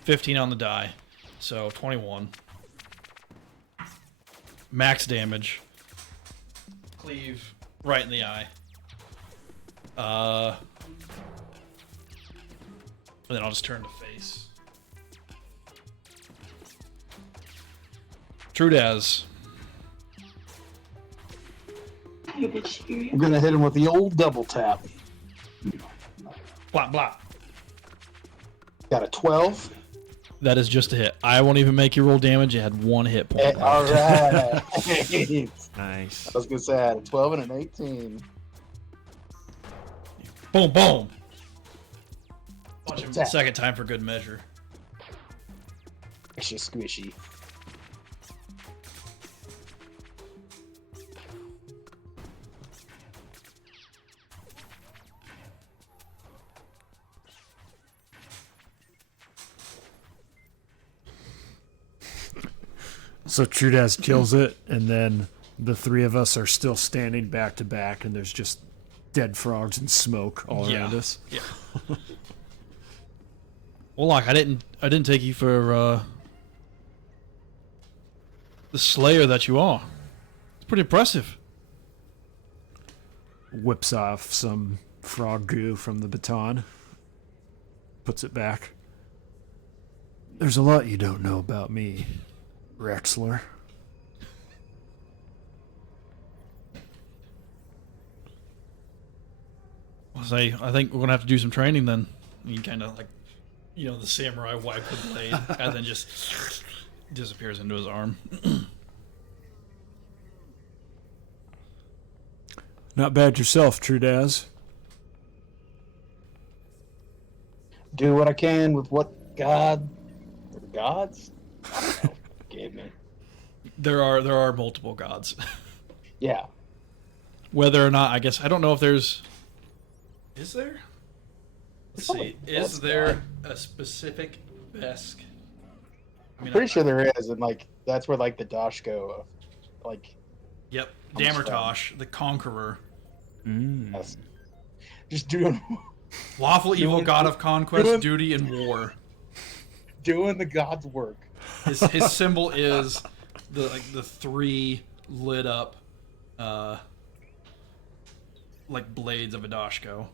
15 on the die. So, 21. Max damage. Cleave right in the eye. And then I'll just turn to face. Trudaz. I'm gonna hit him with the old double tap. Blah, blah. Got a 12. That is just a hit. I won't even make you roll damage. You had 1 hit point. All right. Nice. I was gonna say I had a 12 and an 18. Boom, boom. Punch him the second time for good measure. Extra squishy. So Trudaz kills it, and then the 3 of us are still standing back to back, and there's just dead frogs and smoke all around us. Yeah. Well, like I didn't take you for the slayer that you are. It's pretty impressive. Whips off some frog goo from the baton. Puts it back. There's a lot you don't know about me, Rexler. I think we're gonna have to do some training then. He kind of like, the samurai wipe the blade and then just disappears into his arm. Not bad yourself, Trudaz. Do what I can with what God or gods I don't know, gave me. There are multiple gods. Yeah. Whether or not, I guess I don't know if there's. Is there? Let's see. Is there a specific Vesk? I'm pretty sure there is, and like that's where like the Dashko, like. Yep, Damertosh, the Conqueror. Yes. Just doing. Lawful evil god of conquest, duty, and war. Doing the god's work. His symbol is the 3 lit up, like blades of a Dashko.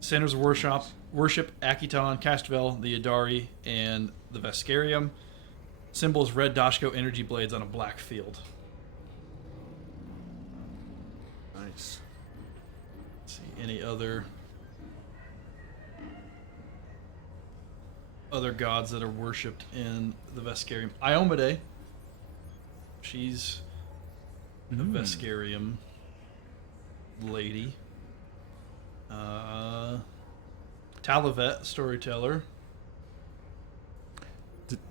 Centers of worship Akiton, Castavel, the Adari, and the Veskarium. Symbol is red Dashko energy blades on a black field. Nice. Let's see any other gods that are worshipped in the Veskarium. Iomade. She's the Veskarium lady. Talavet, storyteller.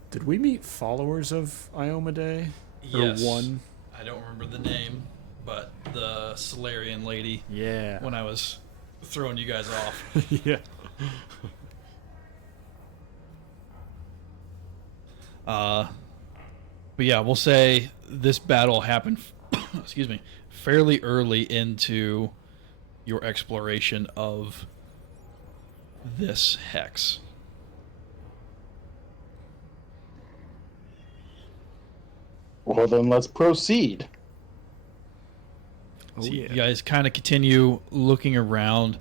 Did we meet followers of Iomade? Yes. Or one? I don't remember the name, but the Solarian lady. Yeah. When I was throwing you guys off. Yeah. But yeah, we'll say this battle happened, excuse me, fairly early into your exploration of this hex. Well, then let's proceed. So you guys kind of continue looking around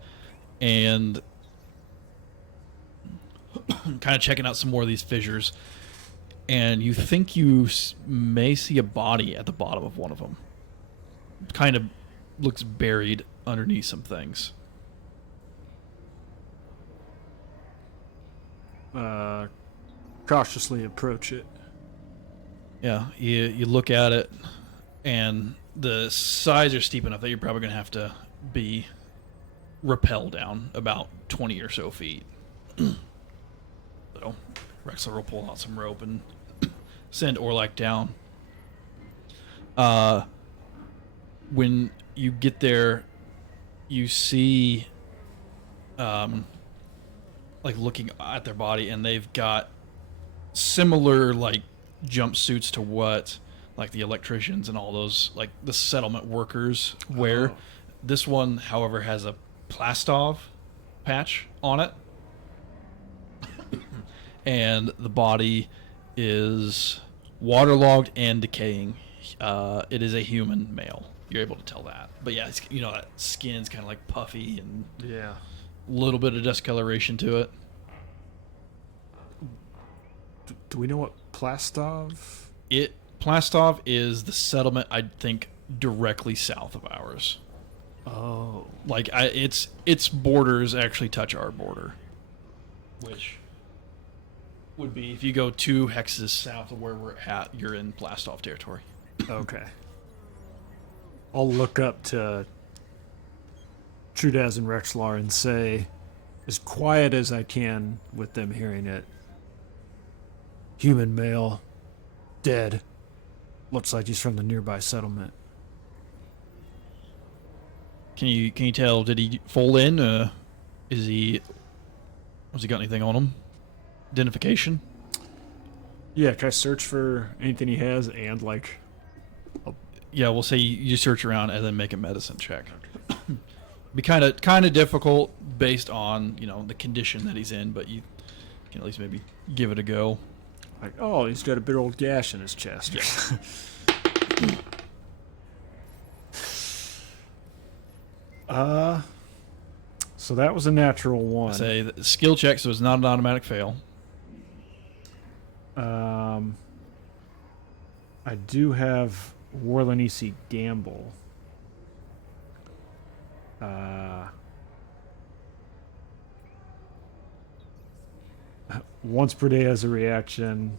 and kind of checking out some more of these fissures. And you think you may see a body at the bottom of one of them. Kind of looks buried underneath some things. Cautiously approach it. Yeah, you look at it, and the sides are steep enough that you're probably going to have to be rappelled down about 20 or so feet. So, Rexler will pull out some rope and send Orlak down. When you get there, you see, like looking at their body, and they've got similar like jumpsuits to what like the electricians and all those like the settlement workers wear. Oh. This one, however, has a Plastov patch on it. And the body is waterlogged and decaying. It is a human male. You're able to tell that. But yeah, it's, that skin's kind of like puffy and yeah, a little bit of discoloration to it. Do we know what Plastov? Plastov is the settlement, I think, directly south of ours. Oh, like its borders actually touch our border, which would be if you go 2 hexes south of where we're at, you're in Plastov territory. Okay. I'll look up to Trudaz and Rexlar and say, as quiet as I can with them hearing it, human male, dead. Looks like he's from the nearby settlement. Can you tell? Did he fall in? Has he got anything on him? Identification? Yeah, can I search for anything he has and like? Yeah, we'll say you search around and then make a medicine check. Be kind of difficult based on the condition that he's in, but you can at least maybe give it a go. Like, oh, he's got a big old gash in his chest. Yeah. So that was a natural one. Say skill check, so it's not an automatic fail. I do have Warlanisi Gamble. Once per day as a reaction.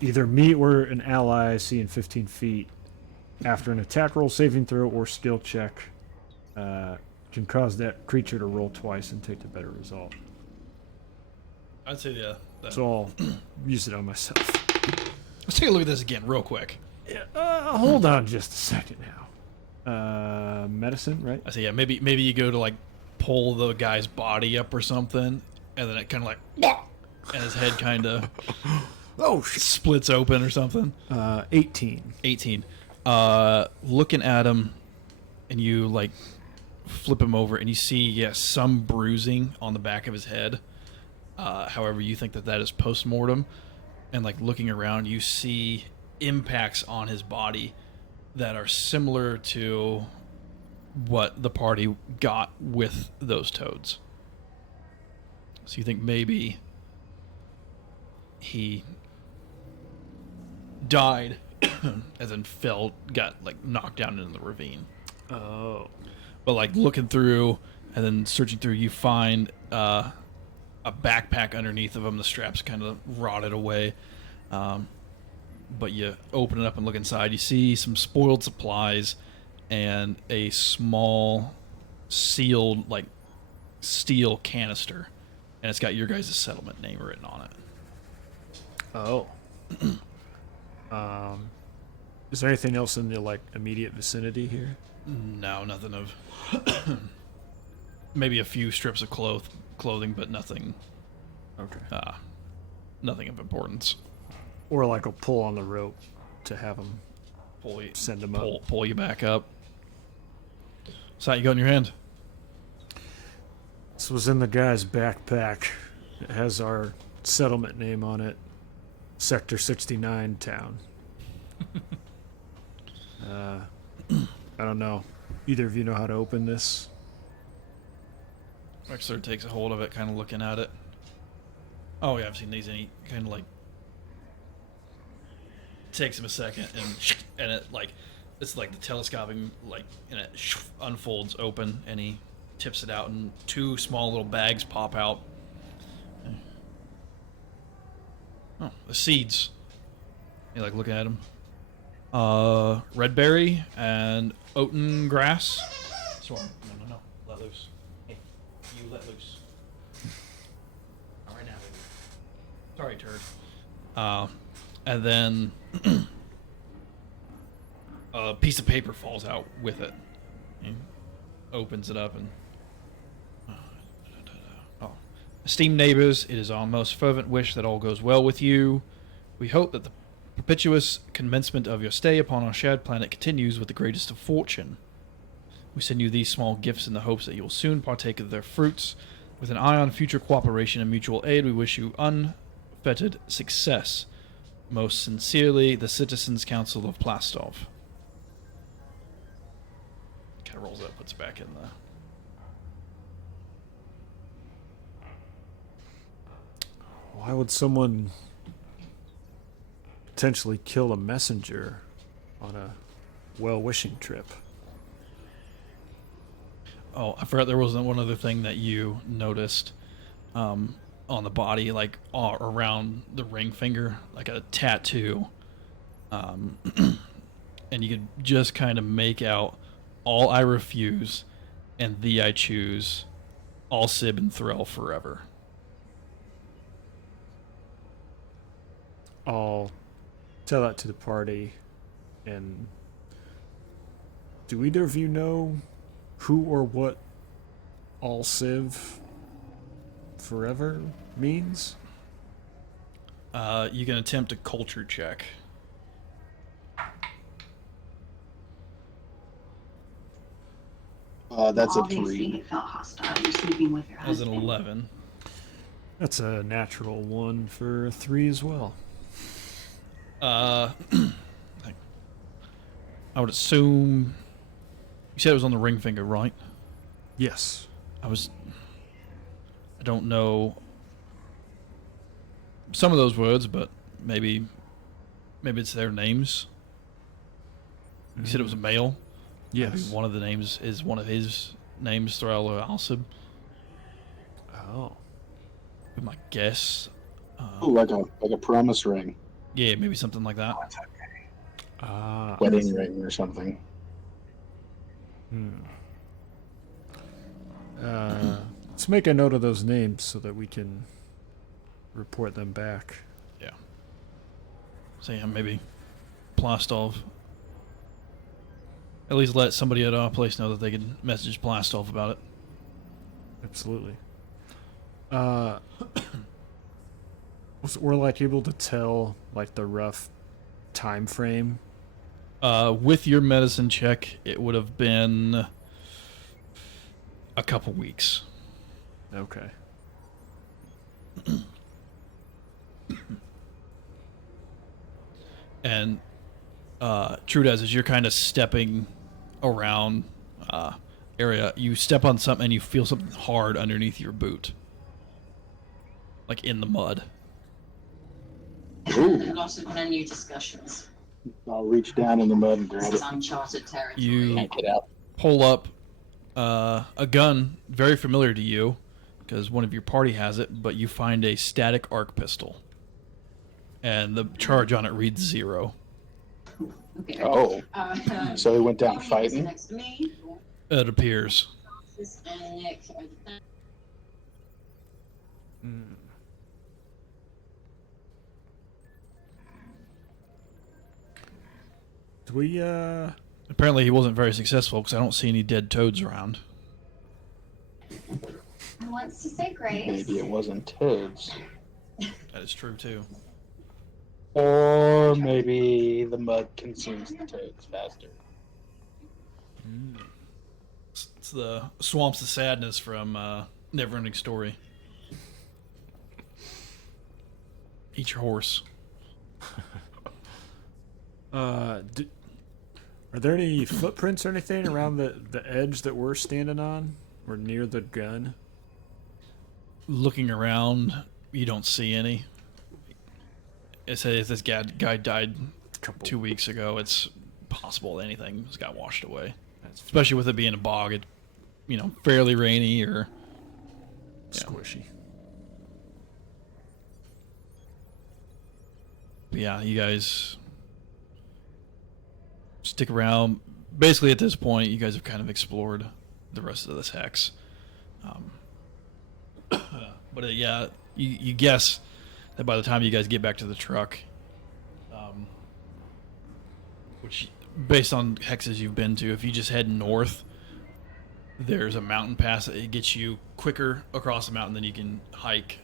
Either me or an ally I see in 15 feet after an attack roll, saving throw, or skill check can cause that creature to roll twice and take the better result. I'd say yeah. So I'll use it on myself. Let's take a look at this again real quick. Yeah, hold on just a second now. Medicine, right? I say yeah. Maybe you go to like pull the guy's body up or something, and then it kind of like, and his head kind of splits open or something. 18. 18. Looking at him, and you like flip him over, and you see some bruising on the back of his head. However, you think that is post-mortem, and like looking around, you see impacts on his body that are similar to what the party got with those toads. So you think maybe he died and then got like knocked down into the ravine. Oh. But like looking through and then searching through, you find a backpack underneath of him. The straps kind of rotted away. But you open it up and look inside. You see some spoiled supplies and a small sealed like steel canister. And it's got your guys' settlement name written on it. Oh. Is there anything else in the like immediate vicinity here? No, nothing of. Maybe a few strips of clothing, but nothing. Okay. Nothing of importance. Or like a pull on the rope to have them send them up. Pull you back up. So how you got in your hand? This was in the guy's backpack. It has our settlement name on it. Sector 69 town. I don't know. Either of you know how to open this? Wexler takes a hold of it, kind of looking at it. Oh yeah, I've seen these. And he kind of like takes him a second, and it like it's like the telescoping like, and it unfolds open, and he tips it out, and two small little bags pop out. Oh, the seeds. You like looking at them. Red berry and oaten grass. Swarm. No. Let loose. Hey, you let loose. All right now. Sorry, turd. And then a piece of paper falls out with it. He opens it up and esteemed neighbors, it is our most fervent wish that all goes well with you. We hope that the perpetuous commencement of your stay upon our shared planet continues with the greatest of fortune. We send you these small gifts in the hopes that you will soon partake of their fruits. With an eye on future cooperation and mutual aid, we wish you unfettered success. Most sincerely, the Citizens Council of Plastov. Kind of rolls it up, puts it back in the... Why would someone potentially kill a messenger on a well-wishing trip? Oh, I forgot there was one other thing that you noticed on the body, like around the ring finger, like a tattoo. And you could just kind of make out all I refuse and thee I choose, all Sib and Thrall forever. I'll tell that to the party. And do either of you know who or what all Civ forever means? You can attempt a culture check. That's a Obviously, 3. it felt hostile. You're sleeping with your That was an husband. 11. That's a natural 1 for a 3 as well. I would assume you said it was on the ring finger, right? Yes. I don't know some of those words, but maybe it's their names. You said it was a male. Maybe Yes. one of the names is one of his names, Thrall or Alsib. Oh. Be my guess. Ooh, like a promise ring, Yeah, maybe something like that. Ah. wedding ring, or something. Let's make a note of those names so that we can report them back. Yeah. So yeah, maybe Plastov. At least let somebody at our place know that they can message Plastov about it. Absolutely. Was Orlak able to tell like the rough time frame? With your medicine check, it would have been a couple weeks. Okay. And Trudez, as you're kind of stepping around area, you step on something and you feel something hard underneath your boot, like in the mud. Ooh. Not even new discussions. I'll reach down in the mud and grab This is it. uncharted territory. You Yank it out. pull up a gun very familiar to you because one of your party has it, but you find a static arc pistol, and the charge on it reads 0. Okay. Oh, so he went down fighting? Next to me. It appears. And Nick. Do we Apparently, he wasn't very successful because I don't see any dead toads around. Who wants to say grace? Maybe it wasn't toads. That is true too. Or maybe the mud consumes the toads faster. It's the Swamps of Sadness from Neverending Story. Eat your horse. are there any footprints or anything around the edge that we're standing on or near the gun? Looking around, you don't see any. It says this guy died 2 weeks ago. It's possible that anything has got washed away. Especially with it being a bog, it, fairly rainy or Squishy. But yeah, you guys stick around. Basically, at this point, you guys have kind of explored the rest of this hex. But yeah, you guess that by the time you guys get back to the truck, which, based on hexes you've been to, if you just head north, there's a mountain pass that it gets you quicker across the mountain than you can hike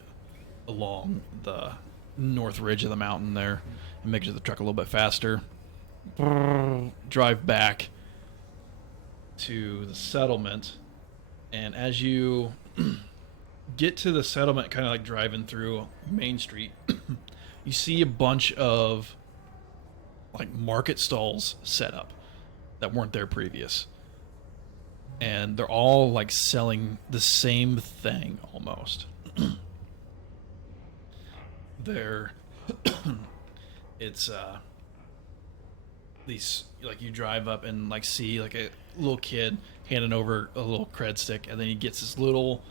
along the north ridge of the mountain there, and make it to the truck a little bit faster. Drive back to the settlement, and as you get to the settlement, kind of like driving through Main Street, you see a bunch of like market stalls set up that weren't there previous, and they're all like selling the same thing almost. They're it's these, like, you drive up and like see like a little kid handing over a little cred stick, and then he gets this little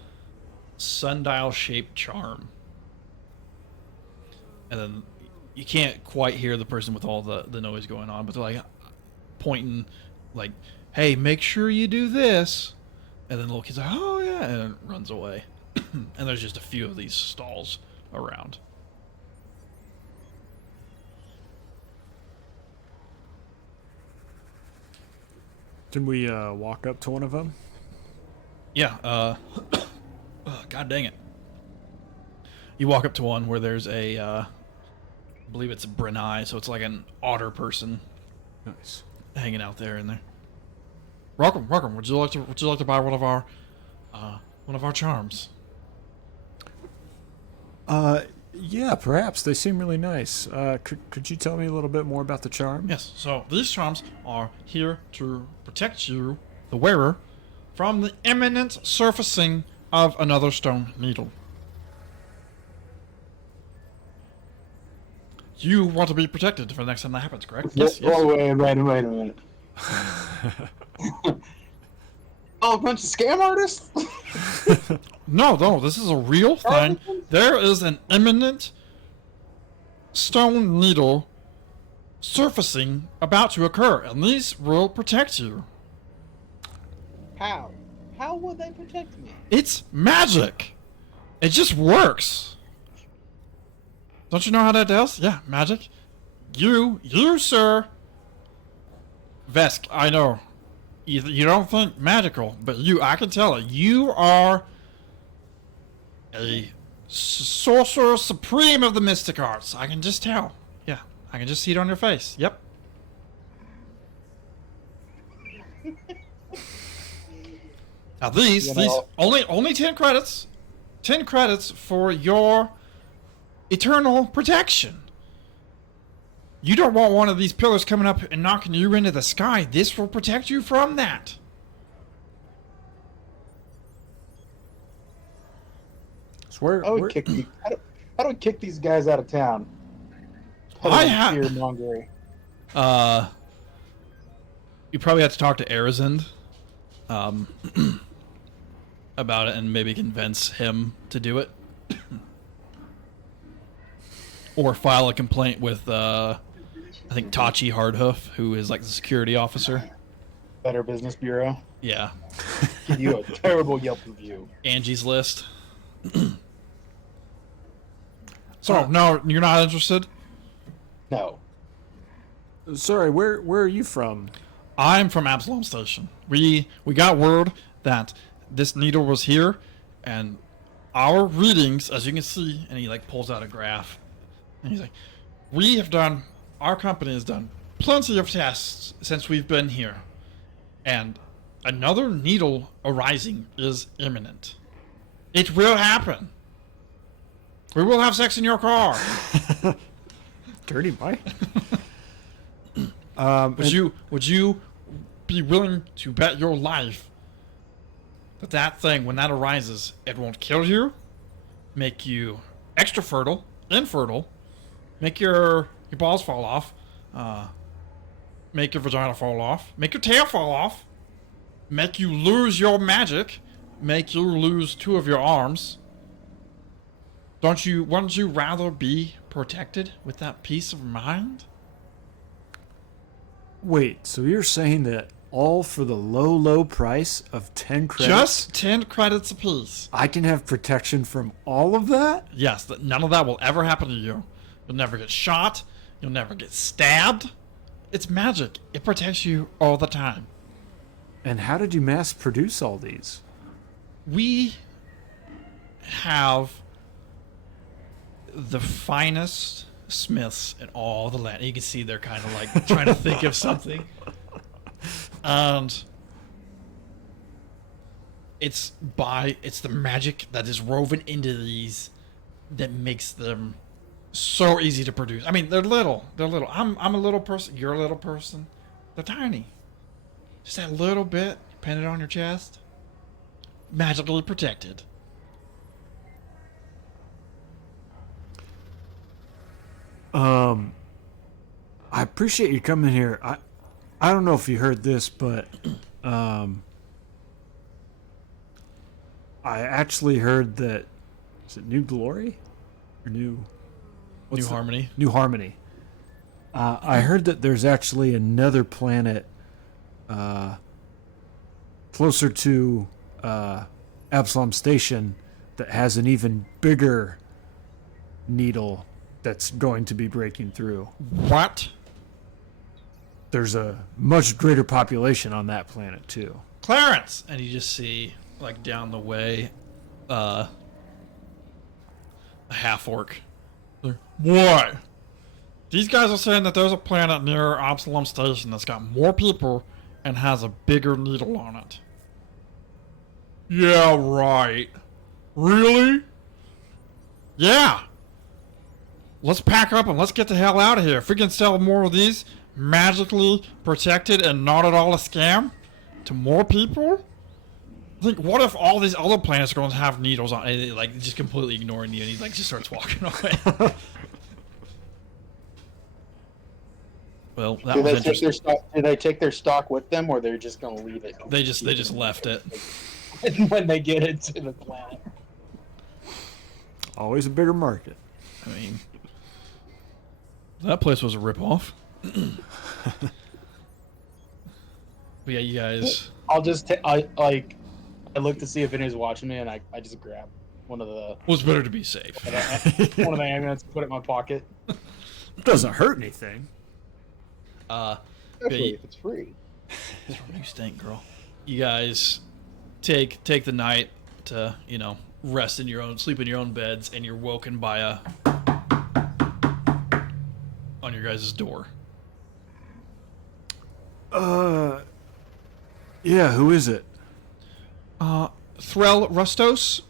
sundial shaped charm, and then you can't quite hear the person with all the noise going on, but they're like pointing like, hey, make sure you do this, and then the little kid's like, oh yeah, and it runs away. And there's just a few of these stalls around. Can we walk up to one of them? Yeah, god dang it. You walk up to one where there's a, I believe it's a Brunei, so it's like an otter person Nice. hanging out there in there. Welcome. Would you like to buy one of our charms? Yeah, perhaps. They seem really nice. Could you tell me a little bit more about the charm? Yes, so these charms are here to protect you, the wearer, from the imminent surfacing of another stone needle. You want to be protected for the next time that happens, correct? Yes, yes. Oh, wait a minute. Oh, a bunch of scam artists? No, this is a real thing. There is an imminent stone needle surfacing about to occur, and these will protect you. How? How will they protect me? It's magic. It just works. Don't you know how that does? Yeah, magic. You, sir. Vesk, I know. You don't think magical, but I can tell it. You are a sorcerer supreme of the mystic arts. I can just tell. Yeah, I can just see it on your face. Yep. Now these only 10 credits. 10 credits for your eternal protection. You don't want one of these pillars coming up and knocking you into the sky. This will protect you from that. So How do we kick these guys out of town? Fear-mongering. You probably have to talk to Arizend about it and maybe convince him to do it. Or file a complaint with, I think, Tachi Hardhoof, who is like the security officer. Better Business Bureau. Yeah. Give you a terrible Yelp review. Angie's List. So, no, you're not interested? No. Sorry, where are you from? I'm from Absalom Station. We got word that this needle was here, and our readings, as you can see, and he like pulls out a graph, and he's like, our company has done plenty of tests since we've been here, and another needle arising is imminent. It will happen. We will have sex in your car. Dirty Mike. Would you be willing to bet your life that thing, when that arises, it won't kill you, make you extra fertile, infertile, make your balls fall off, make your vagina fall off, make your tail fall off, make you lose your magic, make you lose 2 of your arms? Wouldn't you rather be protected with that peace of mind? Wait, so you're saying that all for the low price of 10 credits? Just 10 credits apiece. I can have protection from all of that? Yes, none of that will ever happen to you. You'll never get shot. You'll never get stabbed. It's magic. It protects you all the time. And how did you mass produce all these? We have the finest smiths in all the land. You can see they're kind of like trying to think of something. And it's the magic that is woven into these that makes them so easy to produce. I mean, they're little. I'm a little person. You're a little person. They're tiny. Just that little bit, pin it on your chest. Magically protected. I appreciate you coming here. I don't know if you heard this, but I actually heard that, is it New Glory or New Harmony? New Harmony. I heard that there's actually another planet closer to Absalom Station that has an even bigger needle that's going to be breaking through. What? There's a much greater population on that planet too. Clarence! And you just see, like, down the way, a half-orc. What? These guys are saying that there's a planet near Absalom Station that's got more people and has a bigger needle on it. Yeah, right. Really? Yeah. let's pack up and let's get the hell out of here. If we can sell more of these magically protected and not at all a scam to more people, like, what if all these other planets are going to have needles on it? Like, just completely ignoring you, and he, like, just starts walking away. Well, that Do was they take interesting. their stock? Do they take their stock with them, or they're just going to leave it? They just left it. when they get into the planet. Always a bigger market. I mean, that place was a ripoff. But yeah, you guys. I'll just I look to see if anybody's watching me, and I just grab one of the Well, it's better to be safe. one of the amulets, put it in my pocket. It doesn't hurt anything. Especially if it's free. You stink, girl. You guys take the night to, you know, sleep in your own beds, and you're woken by a on your guys' door. Yeah, who is it? Threll Rustos.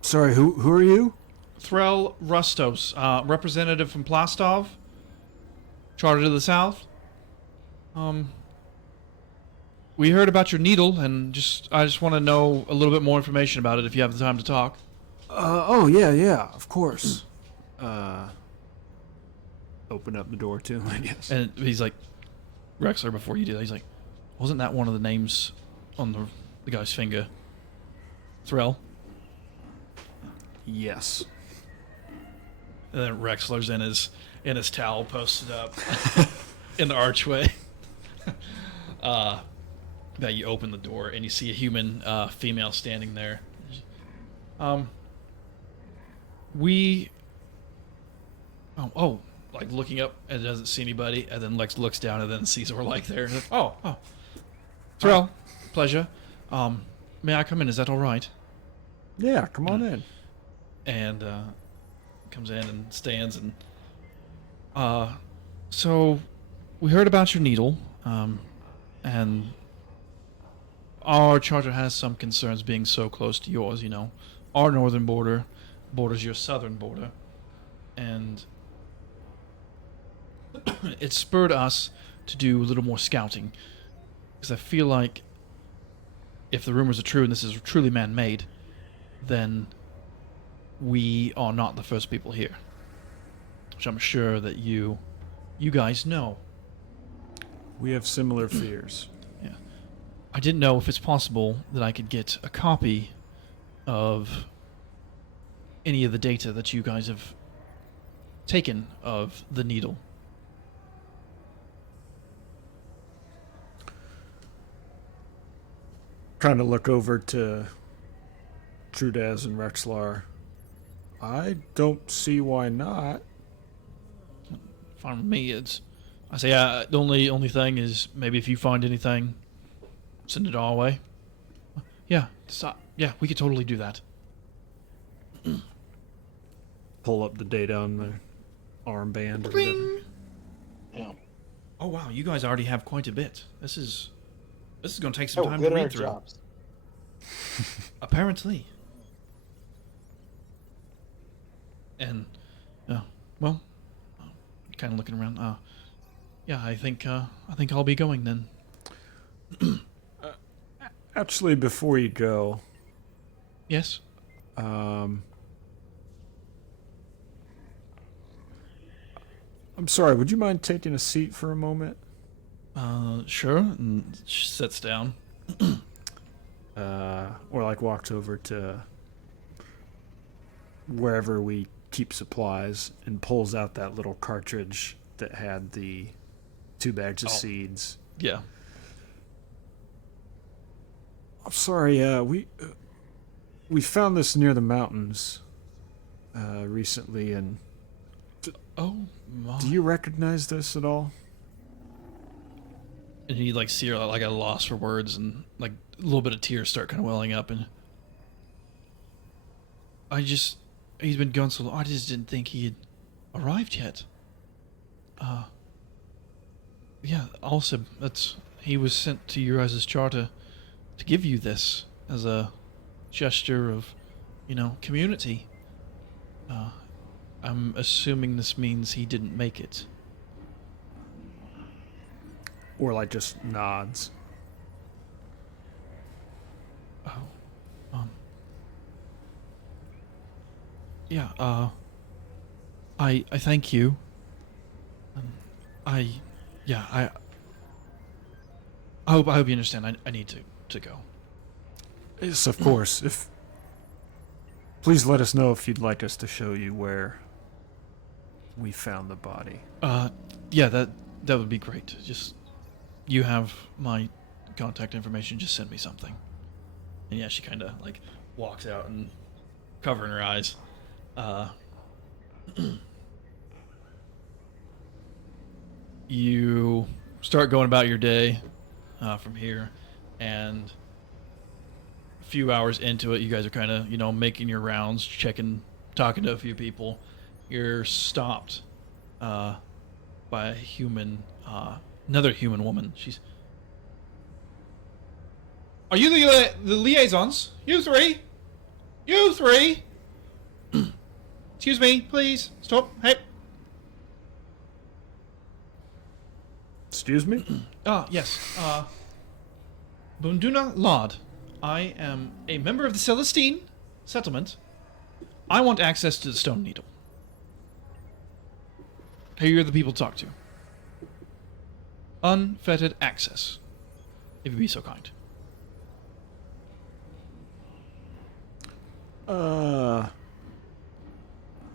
Sorry, who are you? Threll Rustos, representative from Plastov, Charter to the South. We heard about your needle, and I just want to know a little bit more information about it if you have the time to talk. Oh, yeah, of course. Open up the door to him, I guess. And he's like, Rexler, before you do that, he's like, wasn't that one of the names on the guy's finger? Threll? Yes. And then Rexler's in his towel posted up in the archway. That you open the door and you see a human female standing there. Like looking up and doesn't see anybody, and then Lex looks down and then sees we're like there. Like, oh, Threll, pleasure. May I come in? Is that all right? Yeah, come on in. And comes in and stands and so we heard about your needle, and our charter has some concerns being so close to yours. You know, our northern border borders your southern border, and it spurred us to do a little more scouting, because I feel like if the rumors are true and this is truly man-made, then we are not the first people here, which I'm sure that you guys know. We have similar fears. Yeah. I didn't know if it's possible that I could get a copy of any of the data that you guys have taken of the needle. Trying to look over to Trudez and Rexlar. I don't see why not. Fine with me. I say the only thing is maybe if you find anything, send it our way. Yeah, yeah, we could totally do that. Pull up the data on the armband or whatever. Yeah. Oh wow, you guys already have quite a bit. This is going to take some time good to at our read through. jobs. Apparently. And, well, kind of looking around. Yeah, I think I'll be going then. Actually, before you go, Yes. I'm sorry. Would you mind taking a seat for a moment? Sure. And she sits down. Or like walks over to wherever we keep supplies and pulls out that little cartridge that had the 2 bags of seeds. Yeah. I'm sorry. We found this near the mountains recently, and Oh my. do you recognize this at all? And you like see her like at a loss for words, and like a little bit of tears start kind of welling up, and he's been gone so long. I just didn't think he had arrived yet. Yeah. Also, he was sent to your guys' charter to give you this as a gesture of community. I'm assuming this means he didn't make it. Or like just nods. Oh. Yeah, I thank you. I hope you understand. I need to go. Yes, of course. Please let us know if you'd like us to show you where we found the body. Yeah, that would be great. Just, you have my contact information. Just send me something. And yeah, she kind of like walks out and covering her eyes. You start going about your day from here, and a few hours into it, you guys are kind of, making your rounds, talking to a few people. You're stopped by a human, another human woman. Are you the liaisons? You three? Excuse me, please. Stop. Hey. Excuse me? Yes. Bunduna Lod. I am a member of the Celestine settlement. I want access to the Stone Needle. Hey, you're the people to talk to. Unfettered access. If you'd be so kind. A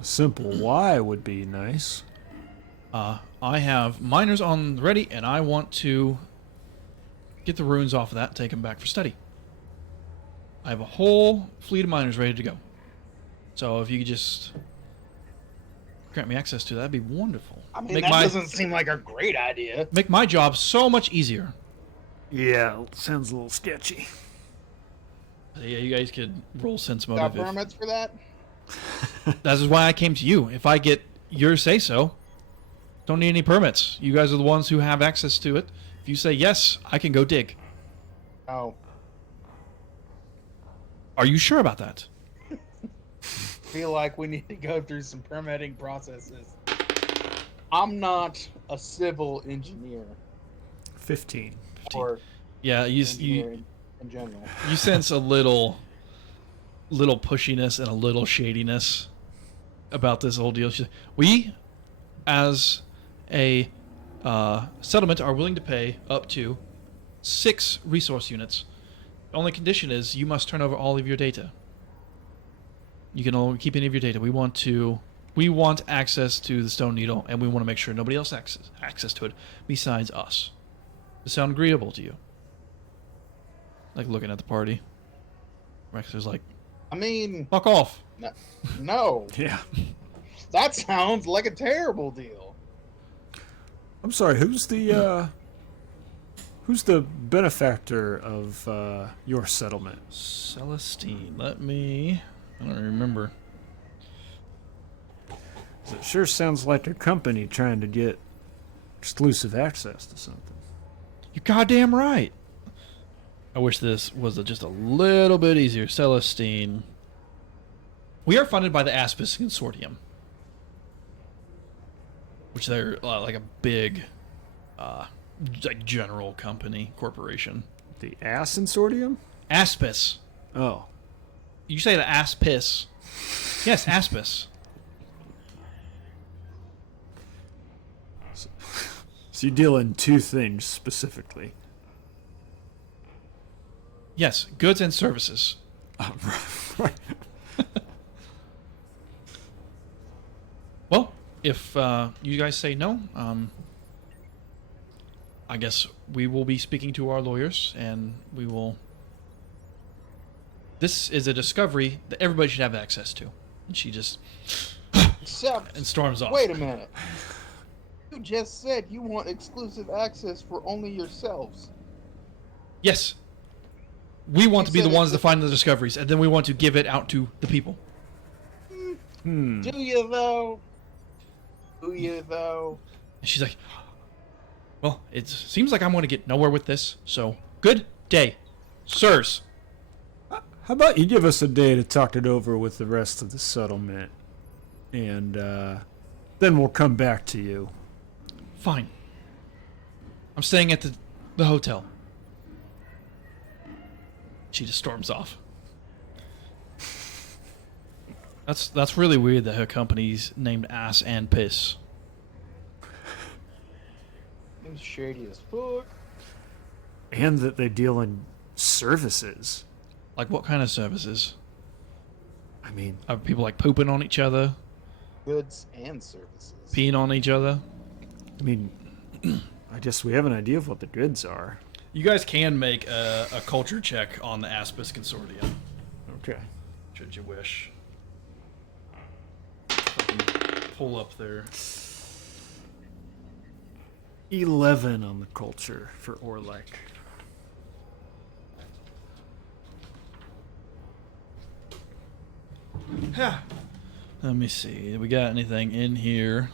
simple why would be nice. I have miners on ready, and I want to get the runes off of that and take them back for study. I have a whole fleet of miners ready to go. So if you could just grant me access to that, that'd be wonderful. I mean, doesn't seem like a great idea. Make my job so much easier. Yeah, sounds a little sketchy. Yeah, you guys could roll sense Got motive. permits for that? That is why I came to you. If I get your say-so, don't need any permits. You guys are the ones who have access to it. If you say yes, I can go dig. Oh. Are you sure about that? Feel like we need to go through some permitting processes. I'm not a civil engineer. 15. Or yeah, engineer in general. You sense a little pushiness and a little shadiness about this whole deal. We, as a settlement, are willing to pay up to 6 resource units. The only condition is you must turn over all of your data. You can only keep any of your data. We want access to the Stone Needle, and we want to make sure nobody else has access to it besides us. Does it sound agreeable to you? Like looking at the party. Rex is like, I mean, fuck off. No. Yeah. That sounds like a terrible deal. I'm sorry, who's the benefactor of your settlement? Celestine. I don't remember. It sure sounds like a company trying to get exclusive access to something. You're goddamn right. I wish this was just a little bit easier. Celestine. We are funded by the Aspis Consortium, which they're like a big, like general company corporation. The Ass Consortium? Aspis. Oh. You say the Aspis. Yes, Aspis. So you deal in 2 things specifically. Yes, goods and services. Right. Well, if you guys say no, I guess we will be speaking to our lawyers, and we will... This is a discovery that everybody should have access to. And she just... Except... and storms off. Wait a minute. You just said you want exclusive access for only yourselves. Yes. We want to be the ones to it's- find the discoveries, and then we want to give it out to the people. Do you, though? Do you, though? And she's like, well, it seems like I'm going to get nowhere with this, so good day, sirs. How about you give us a day to talk it over with the rest of the settlement, and then we'll come back to you. Fine. I'm staying at the hotel. She just storms off. That's really weird that her company's named Ass and Piss. Seems shady as fuck. And that they deal in services. Like what kind of services? I mean, Are people like pooping on each other? Goods and services. Peeing on each other? I guess we have an idea of what the goods are. You guys can make a culture check on the Aspis Consortium, Okay. should you wish. If I can pull up their... 11 on the culture for Orlek. Let me see. We got anything in here?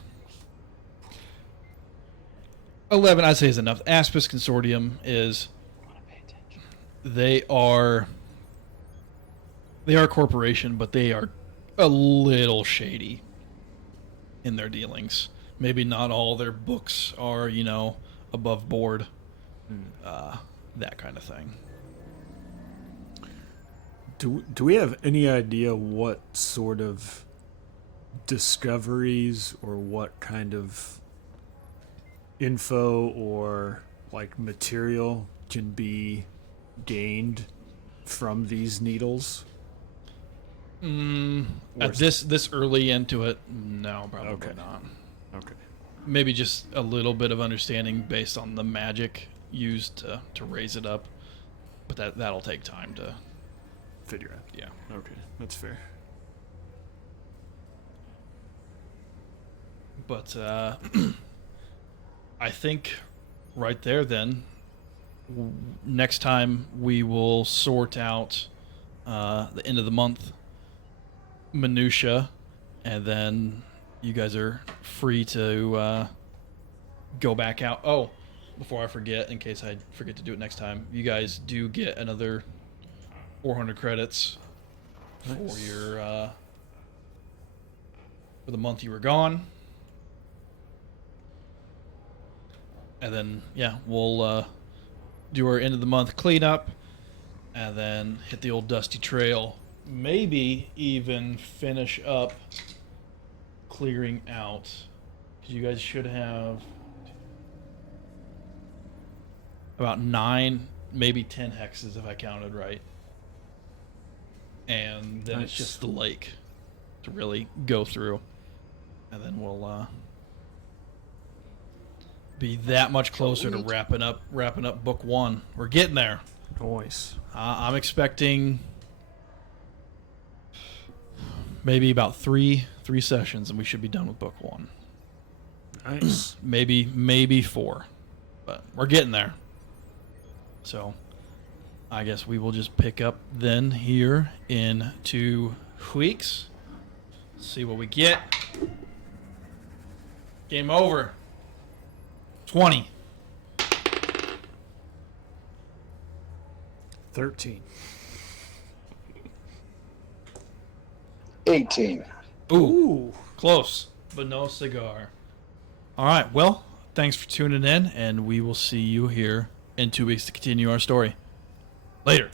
11, I'd say, is enough. Aspis Consortium is... They are a corporation, but they are a little shady in their dealings. Maybe not all their books are, above board. That kind of thing. Do we have any idea what sort of discoveries or what kind of info or like material can be gained from these needles? At this early into it, no, probably not. Okay. Maybe just a little bit of understanding based on the magic used to raise it up, but that'll take time to Figure out. yeah. Okay, that's fair. But I think right there then, next time we will sort out the end of the month minutia, and then you guys are free to go back out. Oh, before I forget, in case I forget to do it next time, you guys do get another 400 credits for your for the month you were gone. And then, yeah, we'll do our end of the month cleanup, and then hit the old dusty trail. Maybe even finish up clearing out, because you guys should have about 9, maybe 10 hexes if I counted right. And then it's just the lake to really go through, and then we'll be that much closer to wrapping up book 1. We're getting there. Nice. I'm expecting maybe about three sessions, and we should be done with book 1. Nice. maybe 4, but we're getting there. So I guess we will just pick up then here in 2 weeks. See what we get. Game over. 20. 13. 18. Ooh, close, but no cigar. All right, well, thanks for tuning in, and we will see you here in 2 weeks to continue our story. Later.